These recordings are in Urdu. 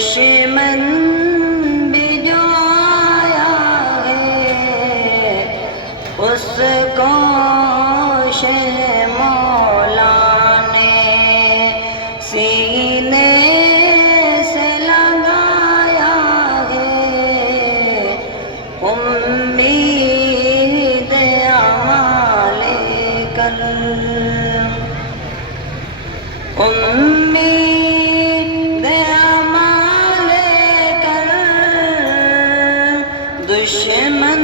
دشمن بھی جو آیا ہے اس کو شہ مولا نے سینے سے لگایا ہے، امید اعمال کر، امید اعمال کر، دشمن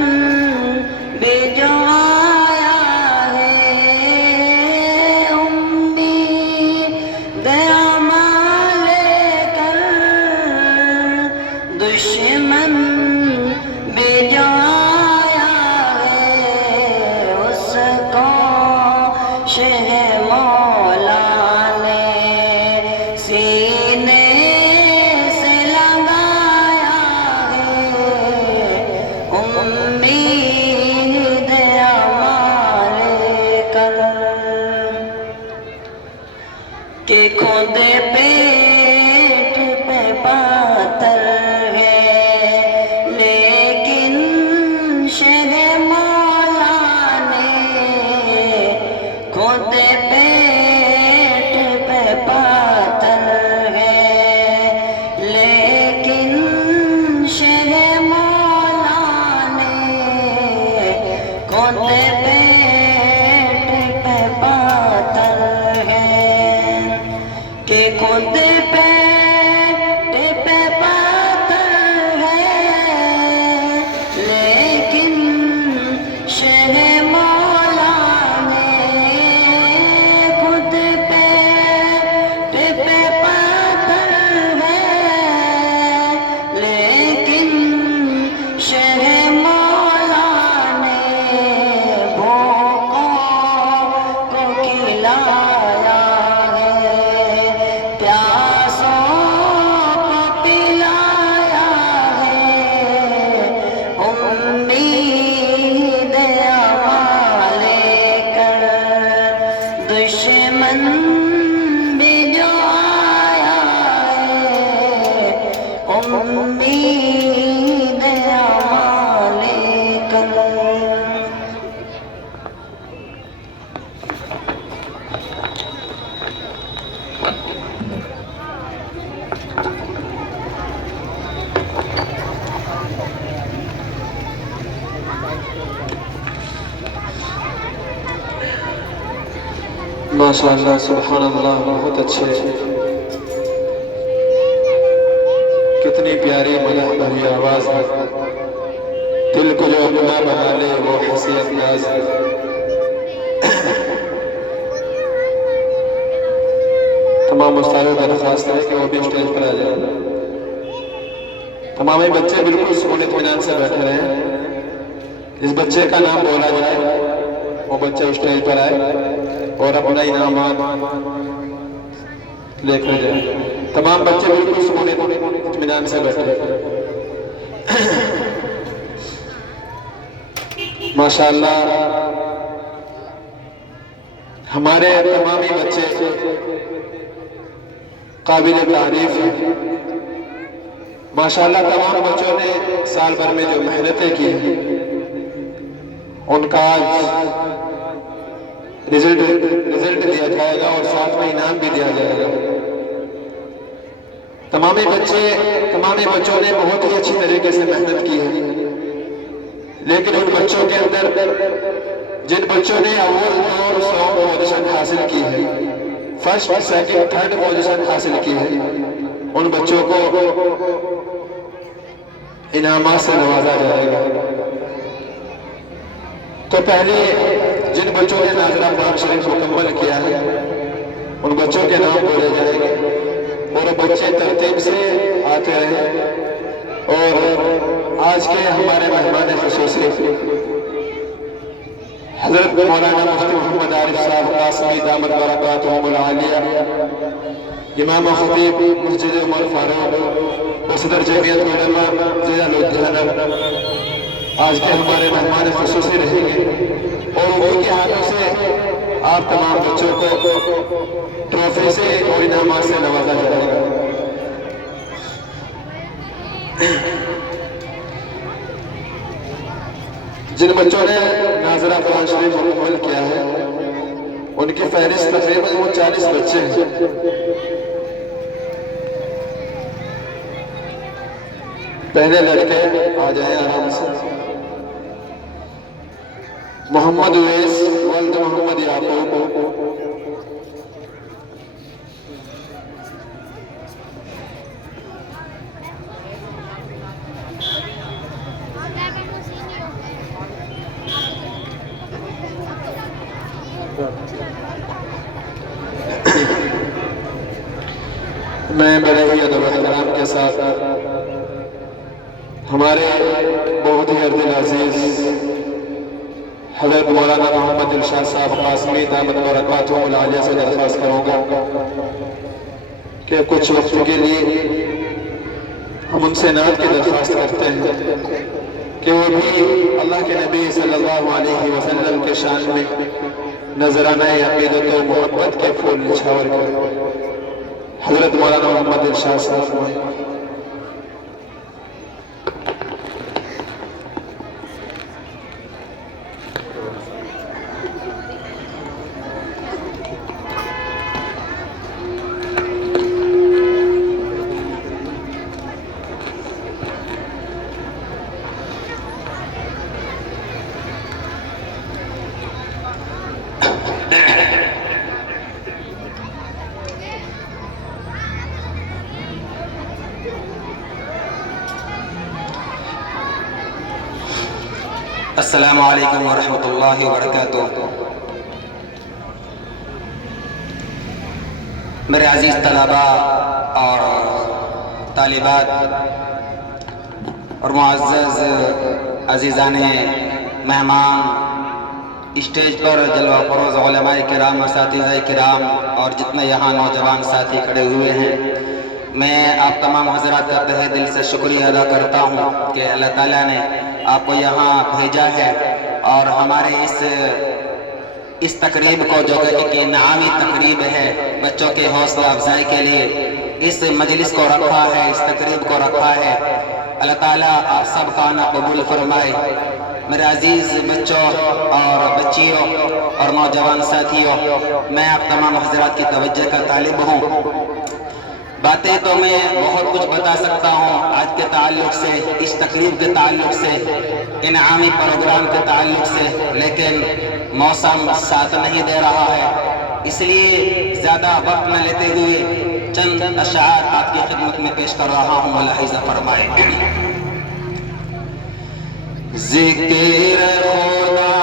بھی جو آیا ہے، امید اعمال کر، دشمن بھی جو آیا ہے اس کو شہ مولا نے سینے سے لگایا ہے، امید اعمال کر، کہ خود پیٹ پہ پاتر ہے لیکن شہ مولا نے، خود پیٹ پہ پاتر ہے لیکن شہ مولا نے، خود پیٹ پہ پاتر ہے، کہ خود پیٹ پہ پاتر ہے لیکن شہ مولا نے، خود پیٹ پہ پاتر ہے لیکن شہ مولا نے، بھوکوں کو کھلایا ہے، پیاسوں کو پلایا ہے، امید اعمال کر، دشمن بھی جو آیا ہے، امید اعمال کر۔ ماشاءاللہ سبحان اللہ، بہت اچھے، کتنی پیاری مدح بھری آواز ہے، دل کو جو اپنا بنا لے وہ حسین انداز ہے۔ تمام استادوں کا درخواست ہے کہ وہ بھی اسٹیج پر آ جائیں، تمام بچے بالکل سکون اطمینان سے بیٹھے رہیں، جس بچے کا نام بولا جائے وہ بچے اسٹیج پر آئے اور اپنا انعامات لے کر جائے، تمام بچے بالکل سکون اطمینان سے بیٹھے۔ ماشاءاللہ ہمارے تمامی بچے قابل تعریف ہیں، ماشاءاللہ تمام بچوں نے سال بھر میں جو محنتیں کی ہیں ان کا آج رزلٹ دیا جائے گا اور ساتھ میں انعام بھی دیا جائے گا۔ تمامی بچوں نے بہت ہی اچھی طریقے سے محنت کی ہے، لیکن ان بچوں کے اندر جن بچوں نے اول اور 100 پوزیشن حاصل کی ہے، فرسٹ سیکنڈ تھرڈ پوزیشن حاصل کی ہے، ان بچوں کو انعامات سے نوازا جائے گا۔ تو پہلے جن بچوں نے ناظرہ قرآن شریف مکمل کیا ہے ان بچوں کے نام بولے جائیں گے اور بچے ترتیب سے آتے رہیں، اور آج کے ہمارے مہمان خصوصی حضرت مولانا مفتی محمد عارف صاحب قاسمی دامت برکاتہم العالیہ، امام و خطیب مسجد عمر فاروق و صدر جمعیت علماء ضلع لدھیانہ آج کے ہمارے مہمان خصوصی رہیں گے، اور انہی کے ہاتھوں سے آپ تمام بچوں کو ٹرافی سے اور انعامات سے نوازا جائے گا۔ جن بچوں نے ناظرہ قرآن شریف مکمل کیا ہے ان کی فہرست تقریباً وہ 40 بچے ہیں۔ پہلے لڑکے آ جائیں آرام سے۔ محمد اویس ولد محمد یعقوب، میں بڑے ہی ادب و احترام کے ساتھ ہمارے بہت ہی عرض عزیز حضرت مولانا محمد ارشاد صاحب قاسمی دامت برکاتہم العالیہ سے درخواست کروں گا کہ کچھ وقت کے لیے ہم ان سے نعت کی درخواست کرتے ہیں کہ وہ بھی اللہ کے نبی صلی اللہ علیہ وسلم کے شان میں نذرانہ عقیدت و محبت کے پھول نچھاور کریں۔ حضرت مولانا محمد ارشاد صاحب السلام علیکم ورحمۃ اللہ وبرکاتہ۔ میرے عزیز طلباء اور طالبات اور معزز عزیزان مہمان، اسٹیج پر جلوہ فروز علماء کرام، اساتذہ کرام اور جتنے یہاں نوجوان ساتھی کھڑے ہوئے ہیں، میں آپ تمام حضرات کا تہہ دل سے شکریہ ادا کرتا ہوں کہ اللہ تعالیٰ نے آپ کو یہاں بھیجا ہے اور ہمارے اس تقریب کو، جو کہ ایک انعامی تقریب ہے بچوں کے حوصلہ افزائی کے لیے، اس مجلس کو رکھا ہے، اس تقریب کو رکھا ہے۔ اللہ تعالیٰ آپ سب کا آنا قبول فرمائے۔ میرے عزیز بچوں اور بچیوں اور نوجوان ساتھیوں، میں آپ تمام حضرات کی توجہ کا طالب ہوں۔ باتیں تو میں بہت کچھ بتا سکتا ہوں آج کے تعلق سے، اس تقریب کے تعلق سے، انعامی پروگرام کے تعلق سے، لیکن موسم ساتھ نہیں دے رہا ہے، اس لیے زیادہ وقت نہ لیتے ہوئے چند اشعار آپ کی خدمت میں پیش کر رہا ہوں، ملاحظہ فرمائیں۔ ذکر خدا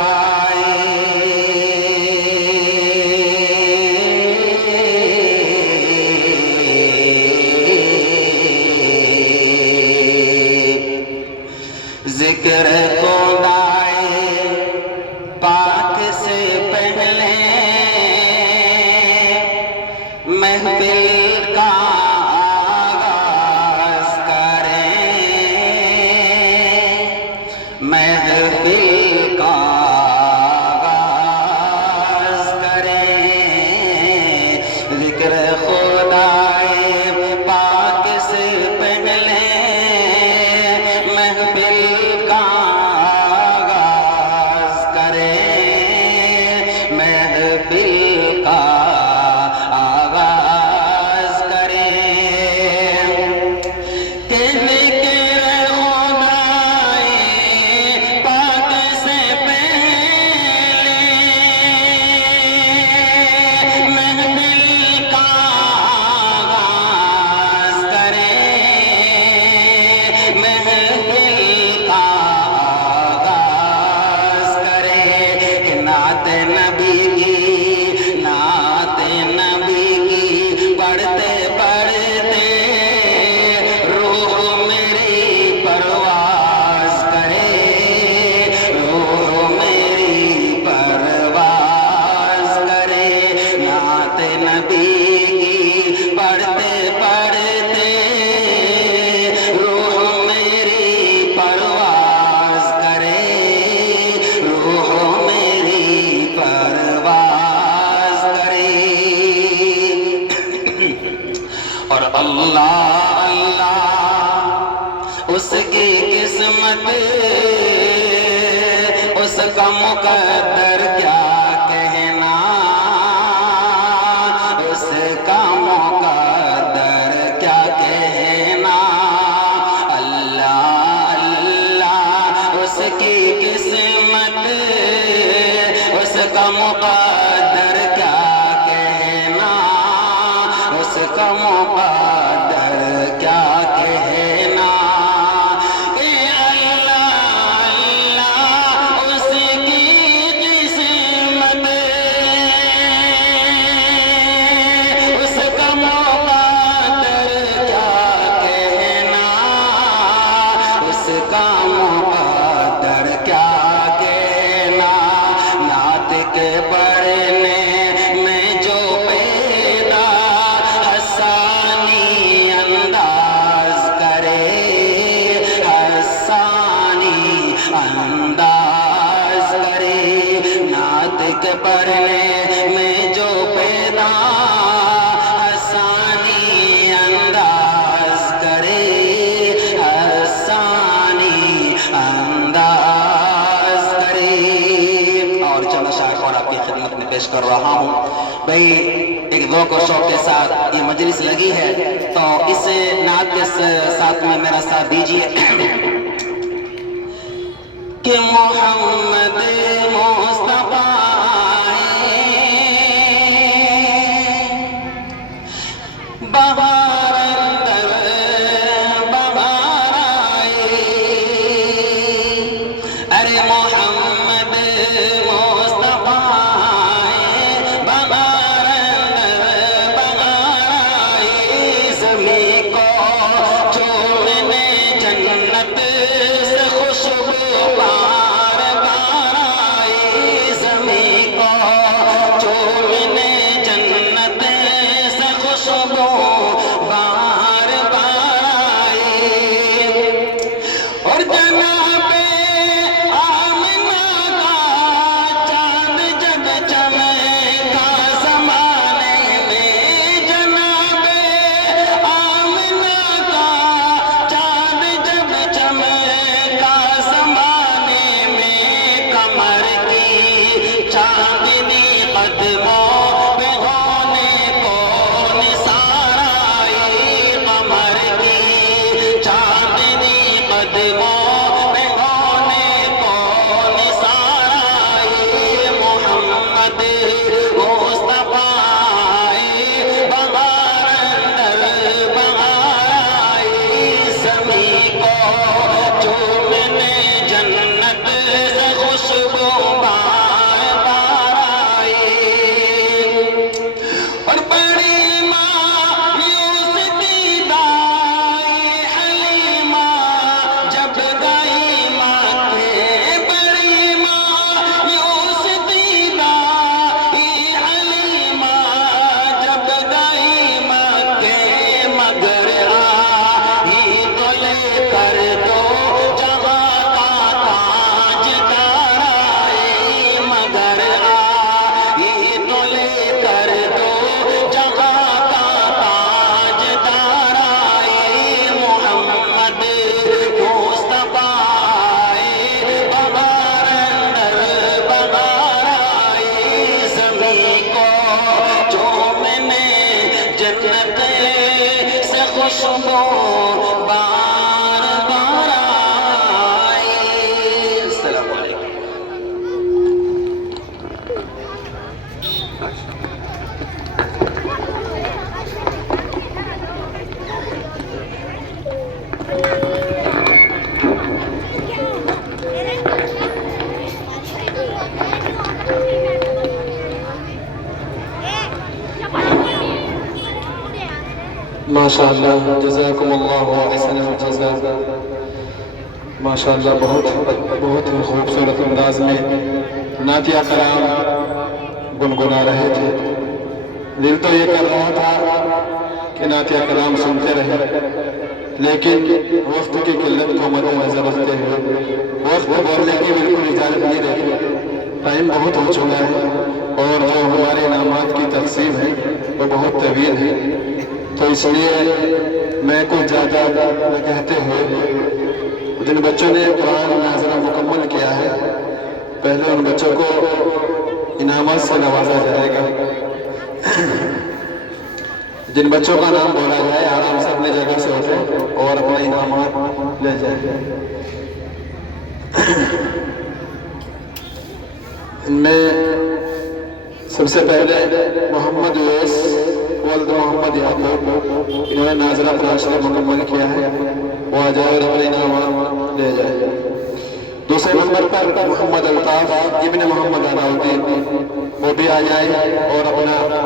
ذکر خدائے پاک سے پہلے محفل کا آغاز کریں، محفل کا آغاز کریں۔ ذکر خدائے پاک سے پہلے محفل کا آغاز کریں، محفل کا آغاز کریں۔ کہنے کے خدائے پاک سے پہلے محفل کا آغاز کریں، محفل کا آغاز کریں۔ کہ نعت نبی کی، نعت نبی کی پڑھتے پڑھتے روح میری پرواز کرے، روح میری پرواز کرے۔ نعت نبی کی پڑھتے پڑھتے روح میری پرواز کرے، روح میری پرواز کرے۔ اور اللہ اللہ قسمت اس کا مقدر کیا کہنا، اس کا مقدر کیا کہنا، اللہ اللہ اس کی قسمت اس کا مقدر کیا کہنا، اس کا مقدر کیا کہنا، اے اللہ اللہ اس کی قسمت اس کا مقدر کیا کہنا، اس کا مقدر کیا کہنا، نعت کے پڑھنے میں جو پیدا حسانی انداز کرے، حسانی انداز کرے، نعت کے پڑھنے میں جو پیدا حسانی انداز کرے، حسانی انداز کرے۔ اور چند اشعار اور آپ کی خدمت میں پیش کر رہا ہوں۔ بھئی ایک ذوق و شوق کے ساتھ یہ مجلس لگی ہے تو اس نعت کے ساتھ میں میرا ساتھ دیجیے کہ محمد مصطفیٰ بہار اندر بہار آئے، ارے محمد مصطفیٰ بہار اندر بہار آئے، زمین کو چومنے جنت سے خوشبو بار بار آئی، زمین کو چومنے جنت سے خوشبو بار بار آئی، اور جناب آمنہ کا چاند جب چمکا زمانے میں، جناب آمنہ کا چاند جب چمکا زمانے میں، کمر کی چاندنی قدموں پہ ہونے کو نثار آئی، کمر کی چاندنی قدموں پہ ہونے کو نثار آئی، محمد مصطفیٰ بہار اندر بہار آئی، زمین کو چومنے جنت سے خوشبو بار بار آئی، اور بڑی مایوس دیدائی حلیمہ جب گئی مکے، بڑی مایوس دیدائی حلیمہ جب گئی مکے، مگر آئی تو لے کر دو جہاں کا تاجدار آئی، مگر آئی تو لے کر دو جہاں کا تاجدار آئی، محمد مصطفیٰ بہار اندر بہار آئی، زمین کو چومنے جنت سے خوشبو بار بار آئی۔ السلام علیکم۔ ماشاءاللہ جزاکم اللہ احسن الجزاء، ماشاءاللہ بہت ہی خوبصورت انداز میں نعتیہ کلام گنگنا رہے تھے۔ دل تو یہ کر رہا تھا کہ نعتیہ کلام سنتے رہے، لیکن وقت کی قلت کو مد نظر رکھتے ہوئے وقت بولنے کی بالکل اجازت نہیں رہتی، ٹائم بہت ہو چکا ہے اور جو ہمارے انعامات کی تقسیم ہے وہ بہت طویل ہے، تو اس لیے میں کچھ زیادہ نہ کہتے ہوئے جن بچوں نے قرآن نازلہ مکمل کیا ہے پہلے ان بچوں کو انعامات سے نوازا جائے گا. جن بچوں کا نام بولا جائے آرام سے اپنی جگہ سے اٹھے اور اپنا انعامات لے جائے. ان میں سب سے پہلے محمد اویس ولد محمد یعقوب، انہوں نے نازلہ قرآن شریف مکمل کیا ہے، وہ آ جائے اور اپنے انعامات لے جائے. دوسرے نمبر پر محمد الطاف ابن محمد علاؤدین، وہ بھی آ جائے اور اپنا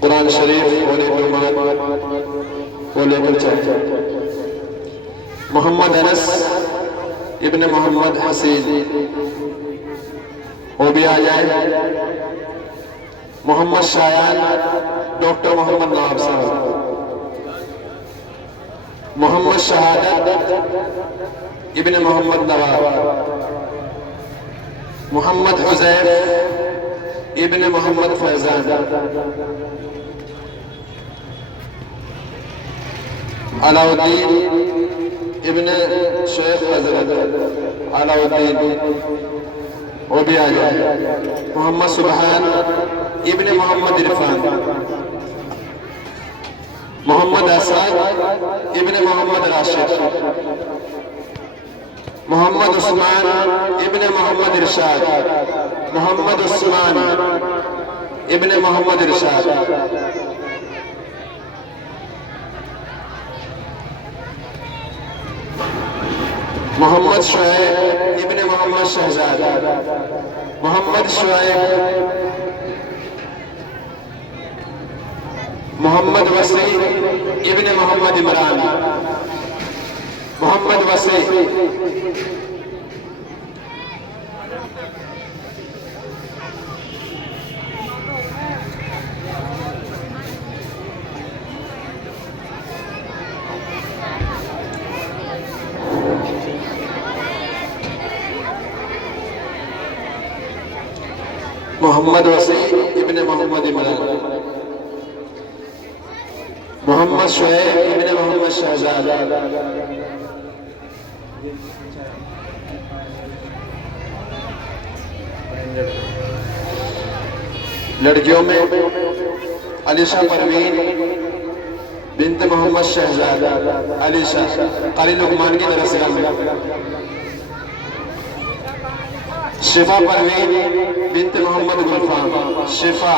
قرآن شریف اور انعامات وہ لے کر چلے. محمد انس ابن محمد حسین، وہ بھی آ جائے. محمد شایان ڈاکٹر محمد نواب صاحب. محمد شہادت ابن محمد نواب. محمد حزیر ابن محمد فیضان. علاؤالدین ابن شیخ حضرت علاؤالدین، وہ بھی آ جائے. محمد سبحان ابن محمد عرفان. محمد اسعد ابن محمد راشد. محمد عثمان ابن محمد ارشاد. محمد عثمان ابن محمد ارشاد. محمد شعیب ابن محمد شہزاد. محمد شعیب. محمد وسیع ابن محمد عمران. محمد وسیع. محمد وسیع ابن محمد عمران. محمد شعیب ابن محمد شہزاد. لڑکیوں میں علیشہ پروین بنت محمد شہزاد. علیشہ قاری لقمان کی درسگاہ میں. شفا پروین بنت محمد گلفام. شفا.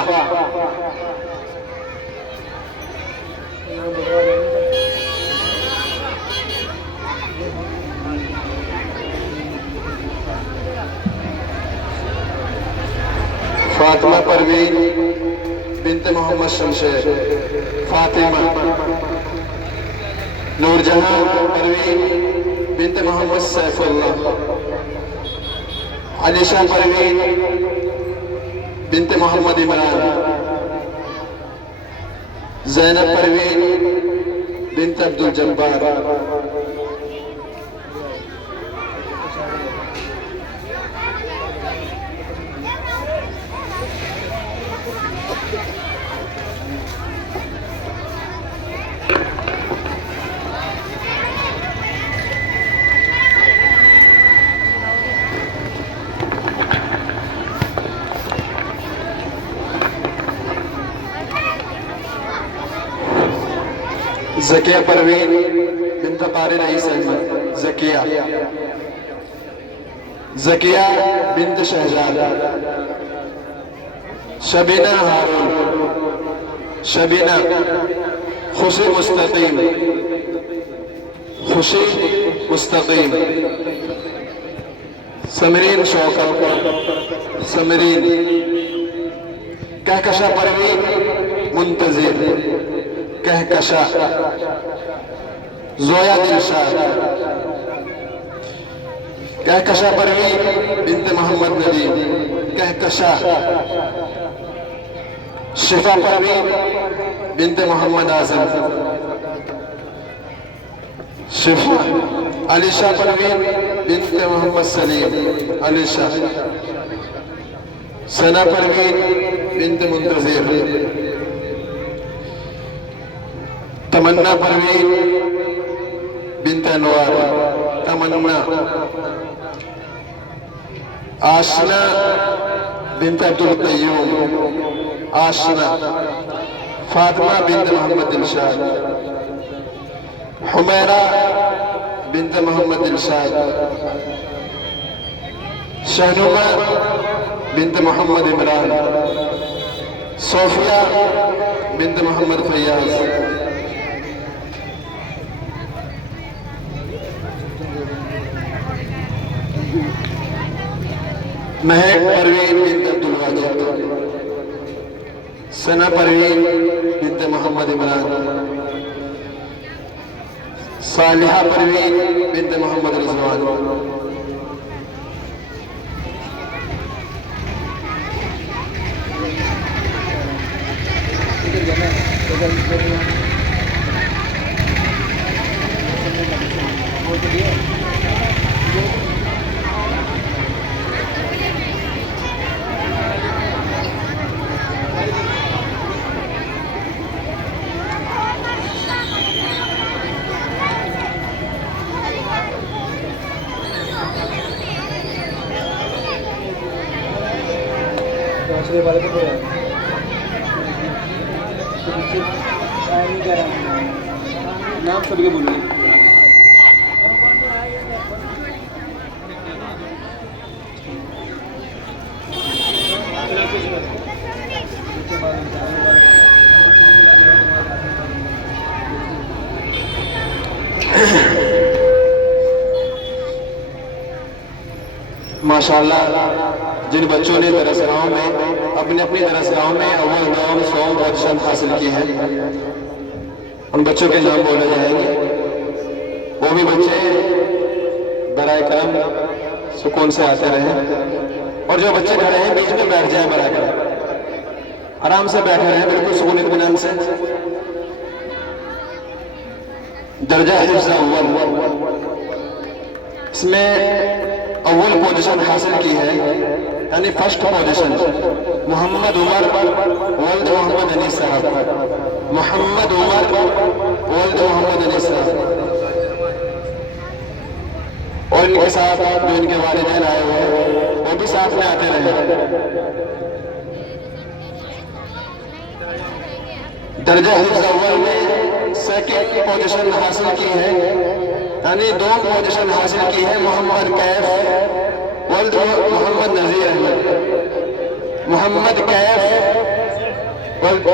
فاطمہ پروین بنت محمد شمشیر. فاطمہ. نور جہاں پروین بنت محمد سیف اللہ. علیشہ پروین بنت محمد عمران. زینب پروین بنت عبدالجبار. زکیہ پروین بنت قاری رئیس احمد. زکیہ. زکیہ بنت شہزاد. شبینہ ہارون. شبینہ. خوشی مستقیم. خوشی مستقیم. سمرین شوکت. سمرین. کہکشا پروین منتظر. کہکشا. زویا دلشاد. کہکشا پروین بنت محمد ندیم. کہکشا. شفا پروین بنت محمد اعظم. شفا. علیشہ پروین بنت محمد سلیم. علیشہ. ثنا پروین بنت منتظر. تمنا پروین بنت انوار تمنا آشنا بنت عبد القیوم آشنا فاطمہ بنت محمد دلشاد حمیرہ بنت محمد دلشاد شہنما بنت محمد عمران صوفیہ بنت محمد فیاض مہک پروین بنت عبدالواجد ثنا پروین بنت محمد عمران صالحہ پروین بنت محمد رضوان نام سب کے بولیں ماشاءاللہ جن بچوں نے درسگاہوں میں اپنی درسگاہوں میں اول نوم سوم پوزیشن حاصل کی ہے ان بچوں کے نام بولے جائیں گے وہ بھی بچے برائے کرم سکون سے آتے رہیں اور جو بچے کھڑے ہیں بیچ میں بیٹھ جائیں برائے کرم آرام سے بیٹھے رہیں بالکل سکون اطمینان سے درجہ حفظ اول اس میں اول پوزیشن حاصل کی ہے یعنی فرسٹ پوزیشن محمد عمر ولد محمد انیس صاحب محمد عمر ولد محمد انیس صاحب اور ان کے ساتھ جو ان کے والدین آئے ہوئے ہیں وہ بھی ساتھ میں آتے رہے درجہ حفظ اول میں سیکنڈ پوزیشن حاصل کی ہے یعنی دوم پوزیشن حاصل کی ہے محمد کیف ولد محمد نذیر احمد محمد کیف ولد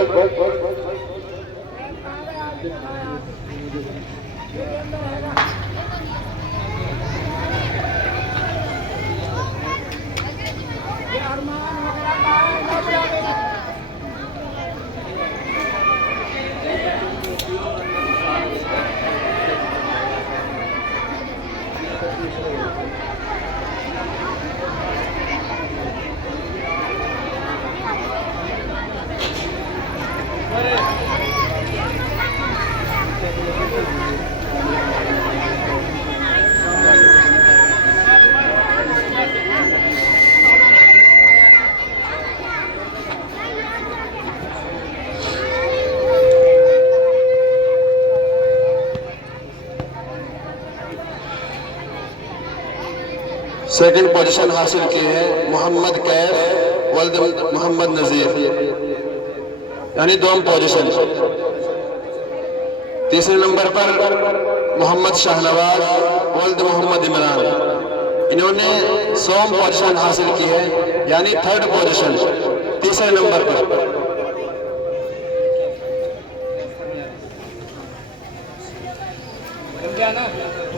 سیکنڈ پوزیشن حاصل کی ہے محمد کیف ولد محمد نذیر یعنی دوم پوزیشن تیسرے نمبر پر محمد شاہنواز ولد محمد عمران انہوں نے سوم پوزیشن حاصل کی ہے یعنی تھرڈ پوزیشن تیسرے نمبر پر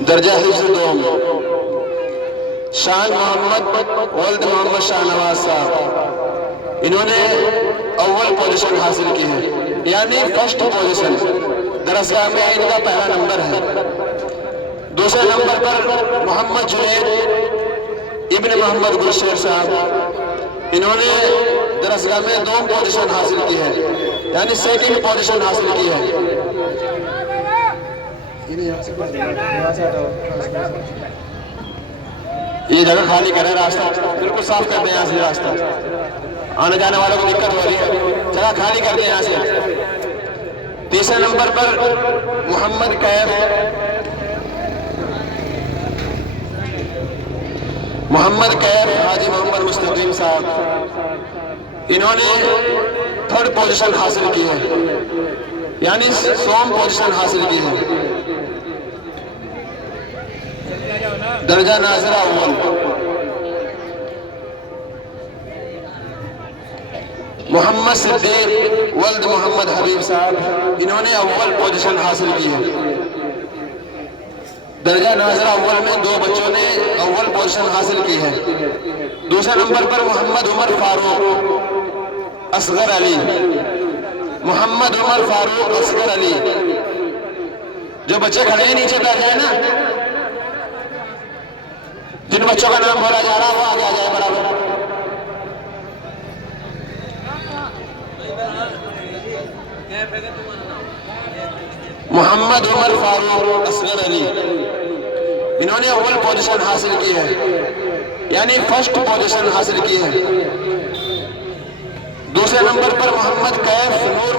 درجہ حفظ دوم شان محمد ولد محمد شاہنواز صاحب انہوں نے اول پوزیشن حاصل کی ہے یعنی فرسٹ پوزیشن درسگاہ میں ان کا پہلا نمبر ہے دوسرے نمبر پر محمد جنید ابن محمد گلشیر صاحب انہوں نے درسگاہ میں دوم پوزیشن حاصل کی ہے یعنی سیکنڈ پوزیشن حاصل کی ہے یہ جگہ خالی کریں راستہ بالکل صاف کر دیں یہاں سے راستہ آنے جانے والوں کو دقت ہو رہی ہے جگہ خالی کر دیں یہاں سے تیسرے نمبر پر محمد کیف محمد کیف حاجی محمد مستقیم صاحب، انہوں نے 3rd پوزیشن حاصل کی ہے، یعنی 100 پوزیشن حاصل کی ہے، درجہ ناظرہ اول۔ محمد صدیق ولد محمد حبیب صاحب، انہوں نے اول پوزیشن حاصل کی ہے، درجہ ناظرہ اول میں 2 بچوں نے اول پوزیشن حاصل کی ہے۔ دوسرے نمبر پر محمد عمر فاروق اصغر علی، محمد عمر فاروق اصغر علی، جو بچے کھڑے ہیں نیچے بیٹھ جائیں نا، جن بچوں کا نام بولا جا رہا ہے وہ آگے آ جائے برابر۔ محمد عمر فاروق اصغر علی، انہوں نے اول پوزیشن حاصل کی ہے، یعنی 1st پوزیشن حاصل کی ہے۔ دوسرے نمبر پر محمد کیف نور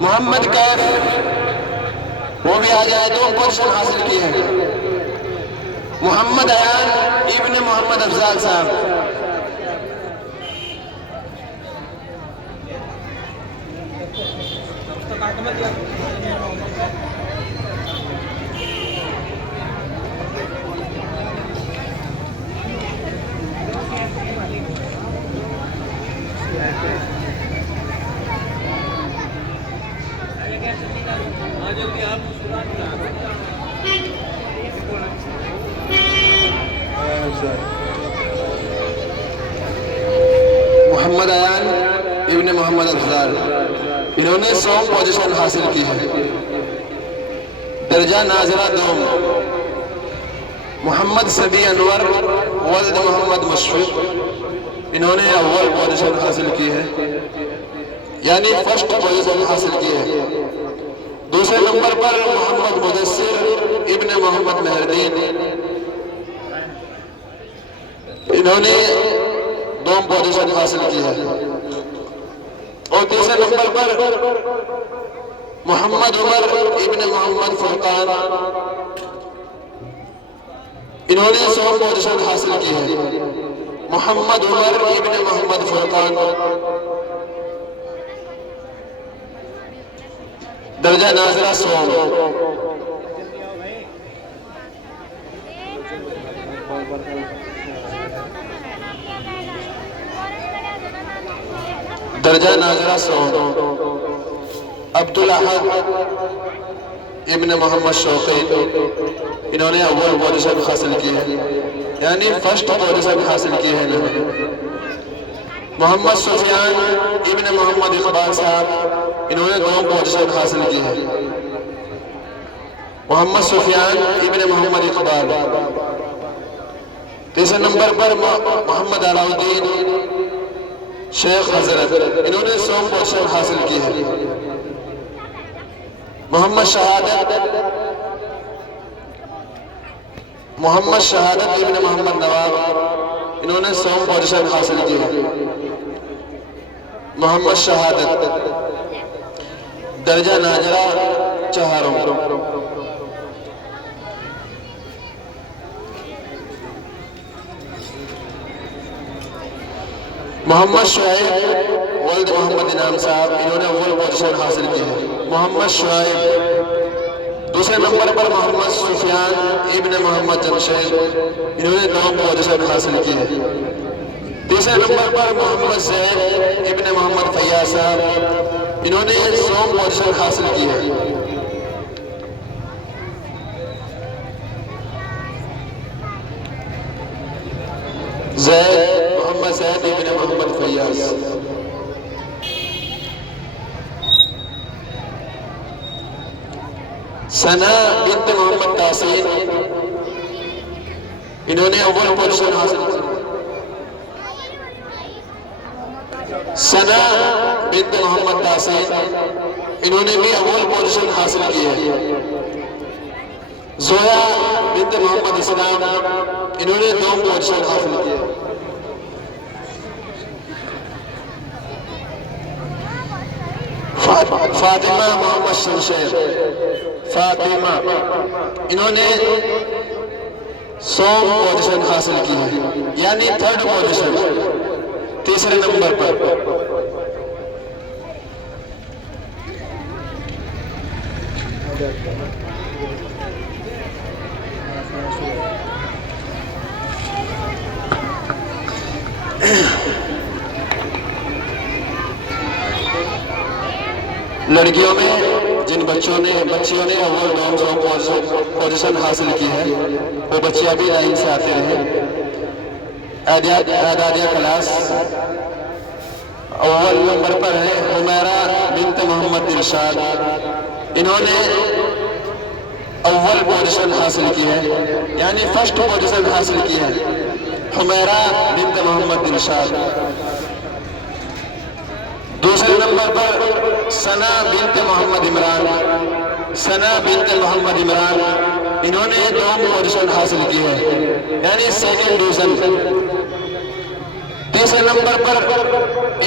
محمد کیف، وہ بھی آ جائے، 2 پوزیشن حاصل کی ہے۔ محمد ایان ابن محمد افضال صاحب، محمد ایان ابن محمد افضال، انہوں نے 100 پوزیشن حاصل کی ہے، درجہ ناظرہ دوم۔ محمد صبی انور ولد محمد مشفق، انہوں نے اول پوزیشن حاصل کی ہے، یعنی 1st پوزیشن حاصل کی ہے۔ دوسرے نمبر پر محمد مدثر ابن محمد مہردین، انہوں نے 2 پوزیشن حاصل کی ہے۔ اور تیسرے نمبر پر محمد عمر ابن محمد فرقان، انہوں نے 100 پوزیشن حاصل کی ہے۔ محمد عمر ابن محمد فرقان، درجہ ناظرہ 100۔ درجہ ناظرہ 100۔ عبدالاحد ابن محمد شوقی، انہوں نے اول پوزیشن حاصل کی ہے، یعنی 1st پوزیشن حاصل کی ہے انہوں نے۔ محمد سفیان ابن محمد اقبال صاحب، انہوں نے 2 پوزیشن حاصل کی ہے۔ محمد سفیان ابن محمد اقبال۔ تیسرے نمبر پر محمد علاؤالدین شیخ حضرت، انہوں نے 100 پوزیشن حاصل کی ہے۔ محمد شہادت ابن محمد نواب، انہوں نے 100 پوزیشن حاصل کی ہے۔ محمد شہادت، درجہ ناظرہ 4۔ محمد شعیب ولد محمد انعام صاحب، انہوں نے اول پوزیشن حاصل کی ہے۔ محمد شعیب۔ دوسرے نمبر پر محمد سفیان ابن محمد جمشید، انہوں نے 2 پوزیشن حاصل کی ہے۔ تیسرے نمبر پر محمد زید ابن محمد فیاض صاحب، انہوں نے 100 پوزیشن حاصل کی ہے۔ محمد زید ابن محمد فیاض۔ ثنا بنت محمد تحسین، انہوں نے اول پوزیشن حاصل کی۔ ثنا بنت محمد تحسین، انہوں نے بھی اول پوزیشن حاصل کی ہے۔ زویا بنت محمد اسلام، انہوں نے 2 پوزیشن حاصل کی ہے۔ فاطمہ محمد شمشیر، فاطمہ، انہوں نے 100 پوزیشن حاصل کی ہے، یعنی 3rd پوزیشن، تیسرے نمبر پر۔ لڑکیوں میں جن بچیوں نے اول 200 پوزیشن حاصل کی ہے وہ بچیاں بھی لائن سے آتے رہے۔ اعدادیہ کلاس اول نمبر پر ہے حمیرہ بنت محمد دلشاد، انہوں نے اول پوزیشن حاصل کی ہے، یعنی 1st پوزیشن حاصل کی ہے حمیرہ بنت محمد دلشاد۔ دوسرے نمبر پر ثنا بنت محمد عمران، انہوں نے 2 پوزیشن حاصل کی ہے، یعنی 2nd ڈویژن۔ تیسرے نمبر پر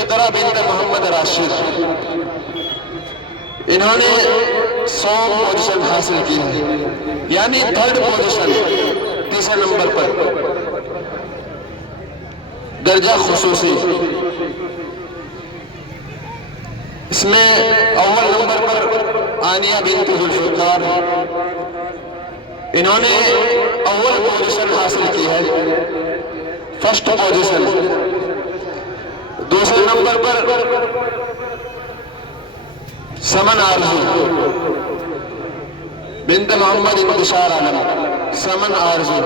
اقرا بنت محمد راشد، انہوں نے 100 پوزیشن حاصل کی ہے، یعنی 3rd پوزیشن تیسرے نمبر پر۔ درجہ خصوصی، اس میں اول نمبر پر آنیہ بنت ذوالفقار، انہوں نے اول پوزیشن حاصل کی ہے، 1st پوزیشن۔ دوسرے نمبر پر سمن آرزو بنت محمد انتشار عالم، سمن آرزو۔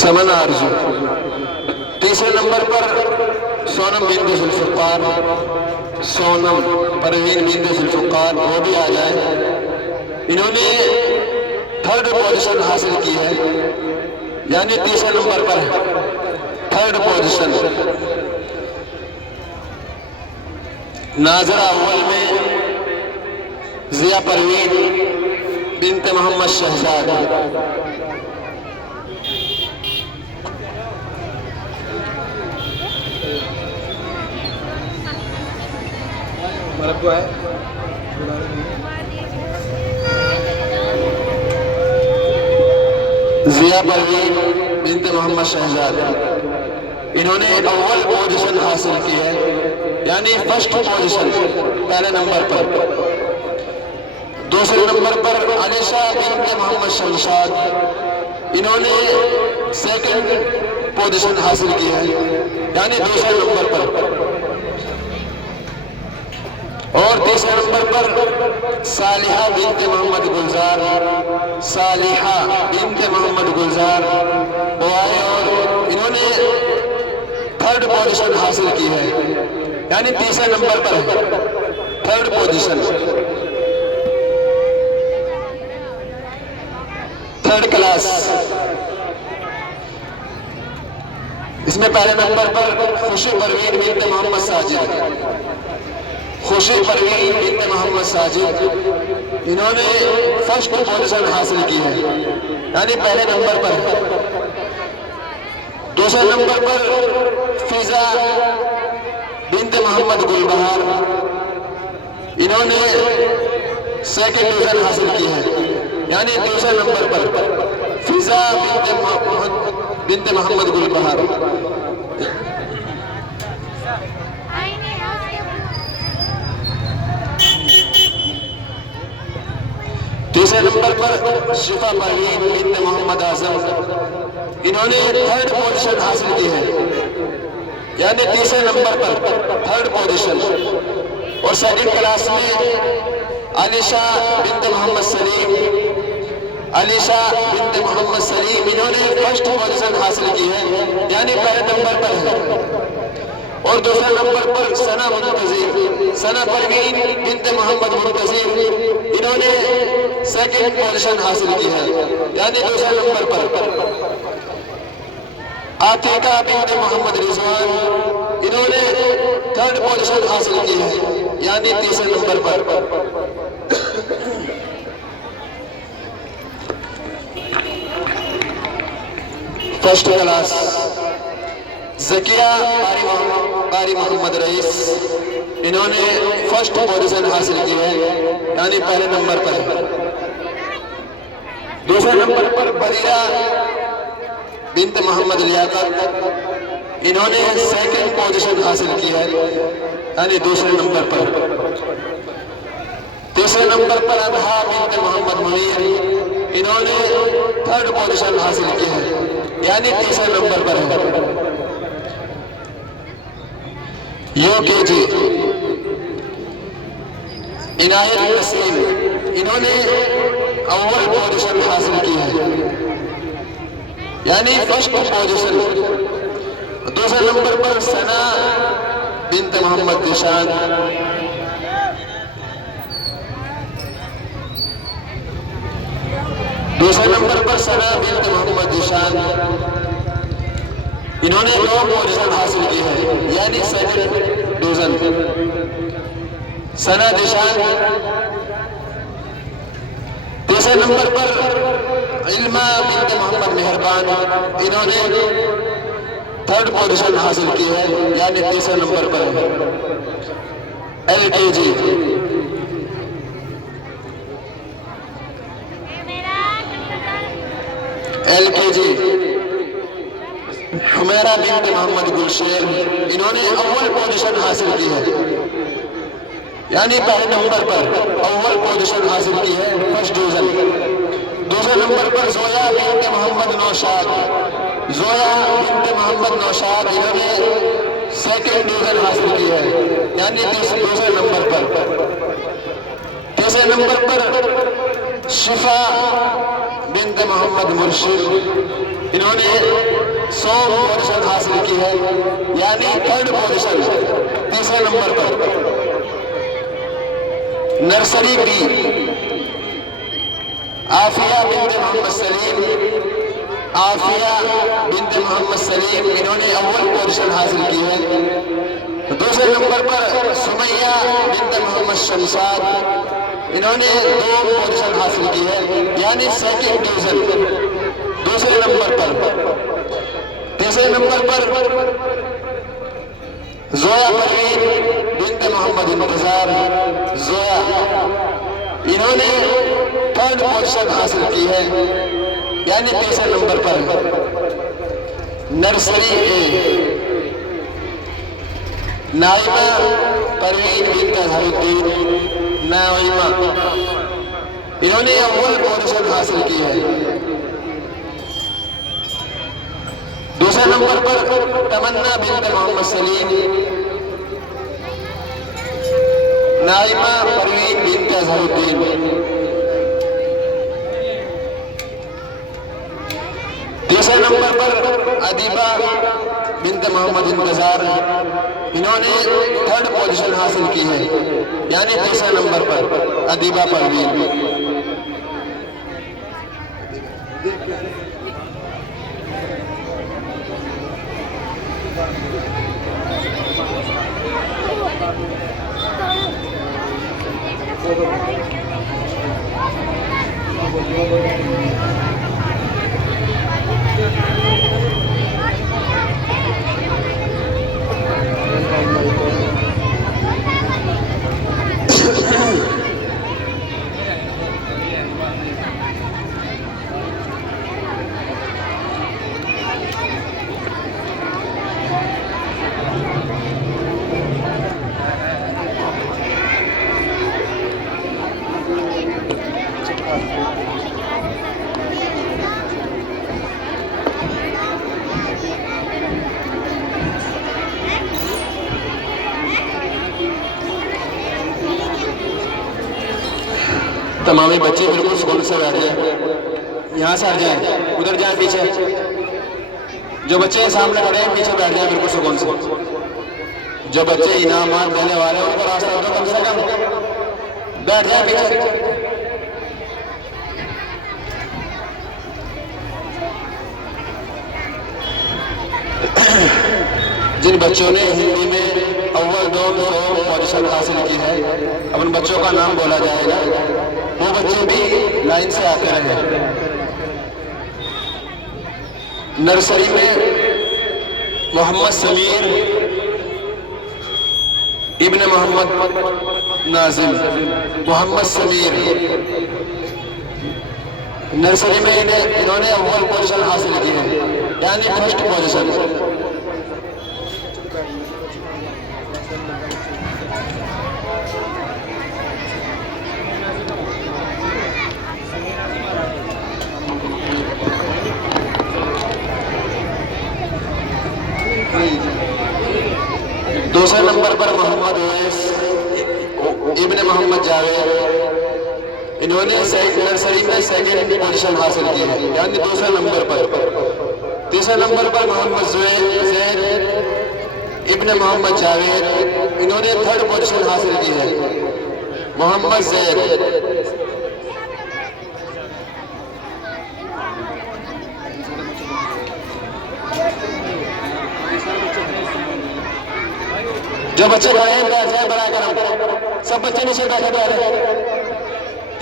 سمن آرزو۔ تیسرے نمبر پر سونم بنت ذوالفقار، سونم پروین بنت ذوالفقار، وہ بھی آ جائے، انہوں نے 3rd پوزیشن حاصل کی ہے، یعنی تیسرے نمبر پر 3rd پوزیشن۔ ناظرہ اول میں ضیاء پروین بنت محمد شہزاد، مربع ہے ضیاء پروین بنت محمد شہزاد، انہوں نے اول پوزیشن حاصل کی ہے، یعنی 1st پوزیشن پہلے نمبر پر۔ دوسرے نمبر پر علیشہ بنت محمد شمشاد، انہوں نے 2nd پوزیشن حاصل کی ہے، یعنی دوسرے نمبر پر۔ اور تیسرے نمبر پر صالحہ بنت محمد گلزار، وہ آئے اور انہوں نے 3rd پوزیشن حاصل کی ہے، یعنی تیسرے نمبر پر 3rd پوزیشن۔ 3rd کلاس، اس میں پہلے نمبر پر خوشی پروین بنت محمد ساجد، انہوں نے 1st پوزیشن حاصل کی ہے، یعنی پہلے نمبر پر۔ دوسرے نمبر پر فضا بنت محمد گلبہار، انہوں نے 2nd ڈویژن حاصل کی ہے، یعنی دوسرے نمبر پر فضا بنت محمد گلبہار۔ تیسرے نمبر پر شفا پروین بنت محمد اعظم، انہوں نے 3rd پوزیشن حاصل کی ہے، یعنی تیسرے نمبر پر 3rd پوزیشن۔ اور 2nd کلاس میں علیشہ بنت محمد سلیم، انہوں نے 1st پوزیشن حاصل کی ہے، یعنی پہلے نمبر پر ہے۔ اور دوسرے نمبر پر ثنا پروین بنت محمد منتظر، انہوں نے 2nd پوزیشن حاصل کی ہے، یعنی دوسرے نمبر پر۔ عاتقہ بنت محمد رضوان، انہوں نے 3rd پوزیشن حاصل کی ہے، یعنی تیسرے نمبر پر۔ 1st کلاس زکیہ قاری محمد رئیس، انہوں نے فرسٹ پوزیشن حاصل کی ہے، یعنی پہلے نمبر پر ہے۔ دوسرے نمبر پر بریرہ بنت محمد لیاقت، انہوں نے سیکنڈ پوزیشن حاصل کی ہے، یعنی دوسرے نمبر پر۔ تیسرے نمبر پر اضحیٰ بنت محمد منیر، انہوں نے تھرڈ پوزیشن حاصل کی ہے، یعنی تیسرے نمبر پر ہے۔ UKG عنایت نسیم، انہوں نے اول پوزیشن حاصل کی ہے، یعنی فرسٹ پوزیشن۔ دوسرے نمبر پر ثنا بنت محمد ذیشان، دوسرے نمبر پر ثنا بنت محمد ذیشان، انہوں نے 2 پوزیشن حاصل کی ہے، یعنی سیکنڈ ڈویژن۔ ثنا ذیشان۔ تیسرے نمبر پر علمہ بنت محمد مہربان، انہوں نے تھرڈ پوزیشن حاصل کی ہے، یعنی تیسرے نمبر پر ہے۔ LKG حمیرہ بنت محمد گلشیر، انہوں نے اول پوزیشن حاصل کی ہے، یعنی پہلے نمبر پر اول پوزیشن حاصل کی ہے، فرسٹ ڈویژن۔ دوسرے نمبر پر زویا بنت محمد نوشاد، زویا بنت محمد نوشاد، انہوں نے سیکنڈ ڈویژن حاصل کی ہے، یعنی دوسرے نمبر پر۔ تیسرے نمبر پر شفا بنت محمد مرشد، انہوں نے 100 پوزیشن حاصل کی ہے، یعنی تھرڈ پوزیشن، تیسرے نمبر پر۔ نرسری بی عافیہ بنت محمد سلیم، عافیہ بنت محمد سلیم، انہوں نے اول پوزیشن حاصل کی ہے۔ دوسرے نمبر پر سمیہ بنت محمد شمشاد، انہوں نے 2 پوزیشن حاصل کی ہے، یعنی سیکنڈ ڈویژن، دوسرے نمبر پر۔ تیسرے نمبر پر زویا پروین بنت محمد انتظار، زویا، انہوں نے تھرڈ پوزیشن حاصل کی ہے، یعنی تیسرے نمبر پر۔ نرسری اے نائمہ پروین بنت اظہر الدین، نائمہ، انہوں نے اول پوزیشن حاصل کی ہے۔ دوسرے نمبر پر تمنا بنت محمد سلیم، نائمہ پروین بنت اظہر الدین۔ تیسرے نمبر پر ادیبہ بنت محمد انتظار، انہوں نے تھرڈ پوزیشن حاصل کی ہے، یعنی تیسرے نمبر پر ادیبہ پروین۔ تمامی بچے بالکل سکون سے بیٹھ جائیں، یہاں سے ہٹ جائیں، ادھر جائیں پیچھے، جو بچے سامنے کھڑے ہیں پیچھے بیٹھ جائیں بالکل سکون سے۔ جو بچے انعامات دینے والے ہیں ان کو راستہ ہوتا کم سے کم بیٹھ جائیں پیچھے۔ جن بچوں نے ہندی میں اول 2 پوزیشن حاصل کی ہے، اب ان بچوں کا نام بولا جائے گا، وہ بچے بھی لائن سے آتے رہے۔ نرسری میں محمد سمیر ابن محمد ناظم، محمد سمیر نرسری میں انہوں نے اول پوزیشن حاصل کی ہے، یعنی فرسٹ پوزیشن۔ دوسرے نمبر پر محمد اویس ابن محمد جاوید، انہوں نے نرسری میں سیکنڈ پوزیشن حاصل کی ہے، یعنی دوسرے نمبر پر۔ تیسرے نمبر پر محمد زید ابن محمد جاوید، انہوں نے تھرڈ پوزیشن حاصل کی ہے، محمد زید۔ جو بچے کھڑے ہیں بیٹھ جائیں برائے کرم، سب بچے نیچے بیٹھے بیٹھے۔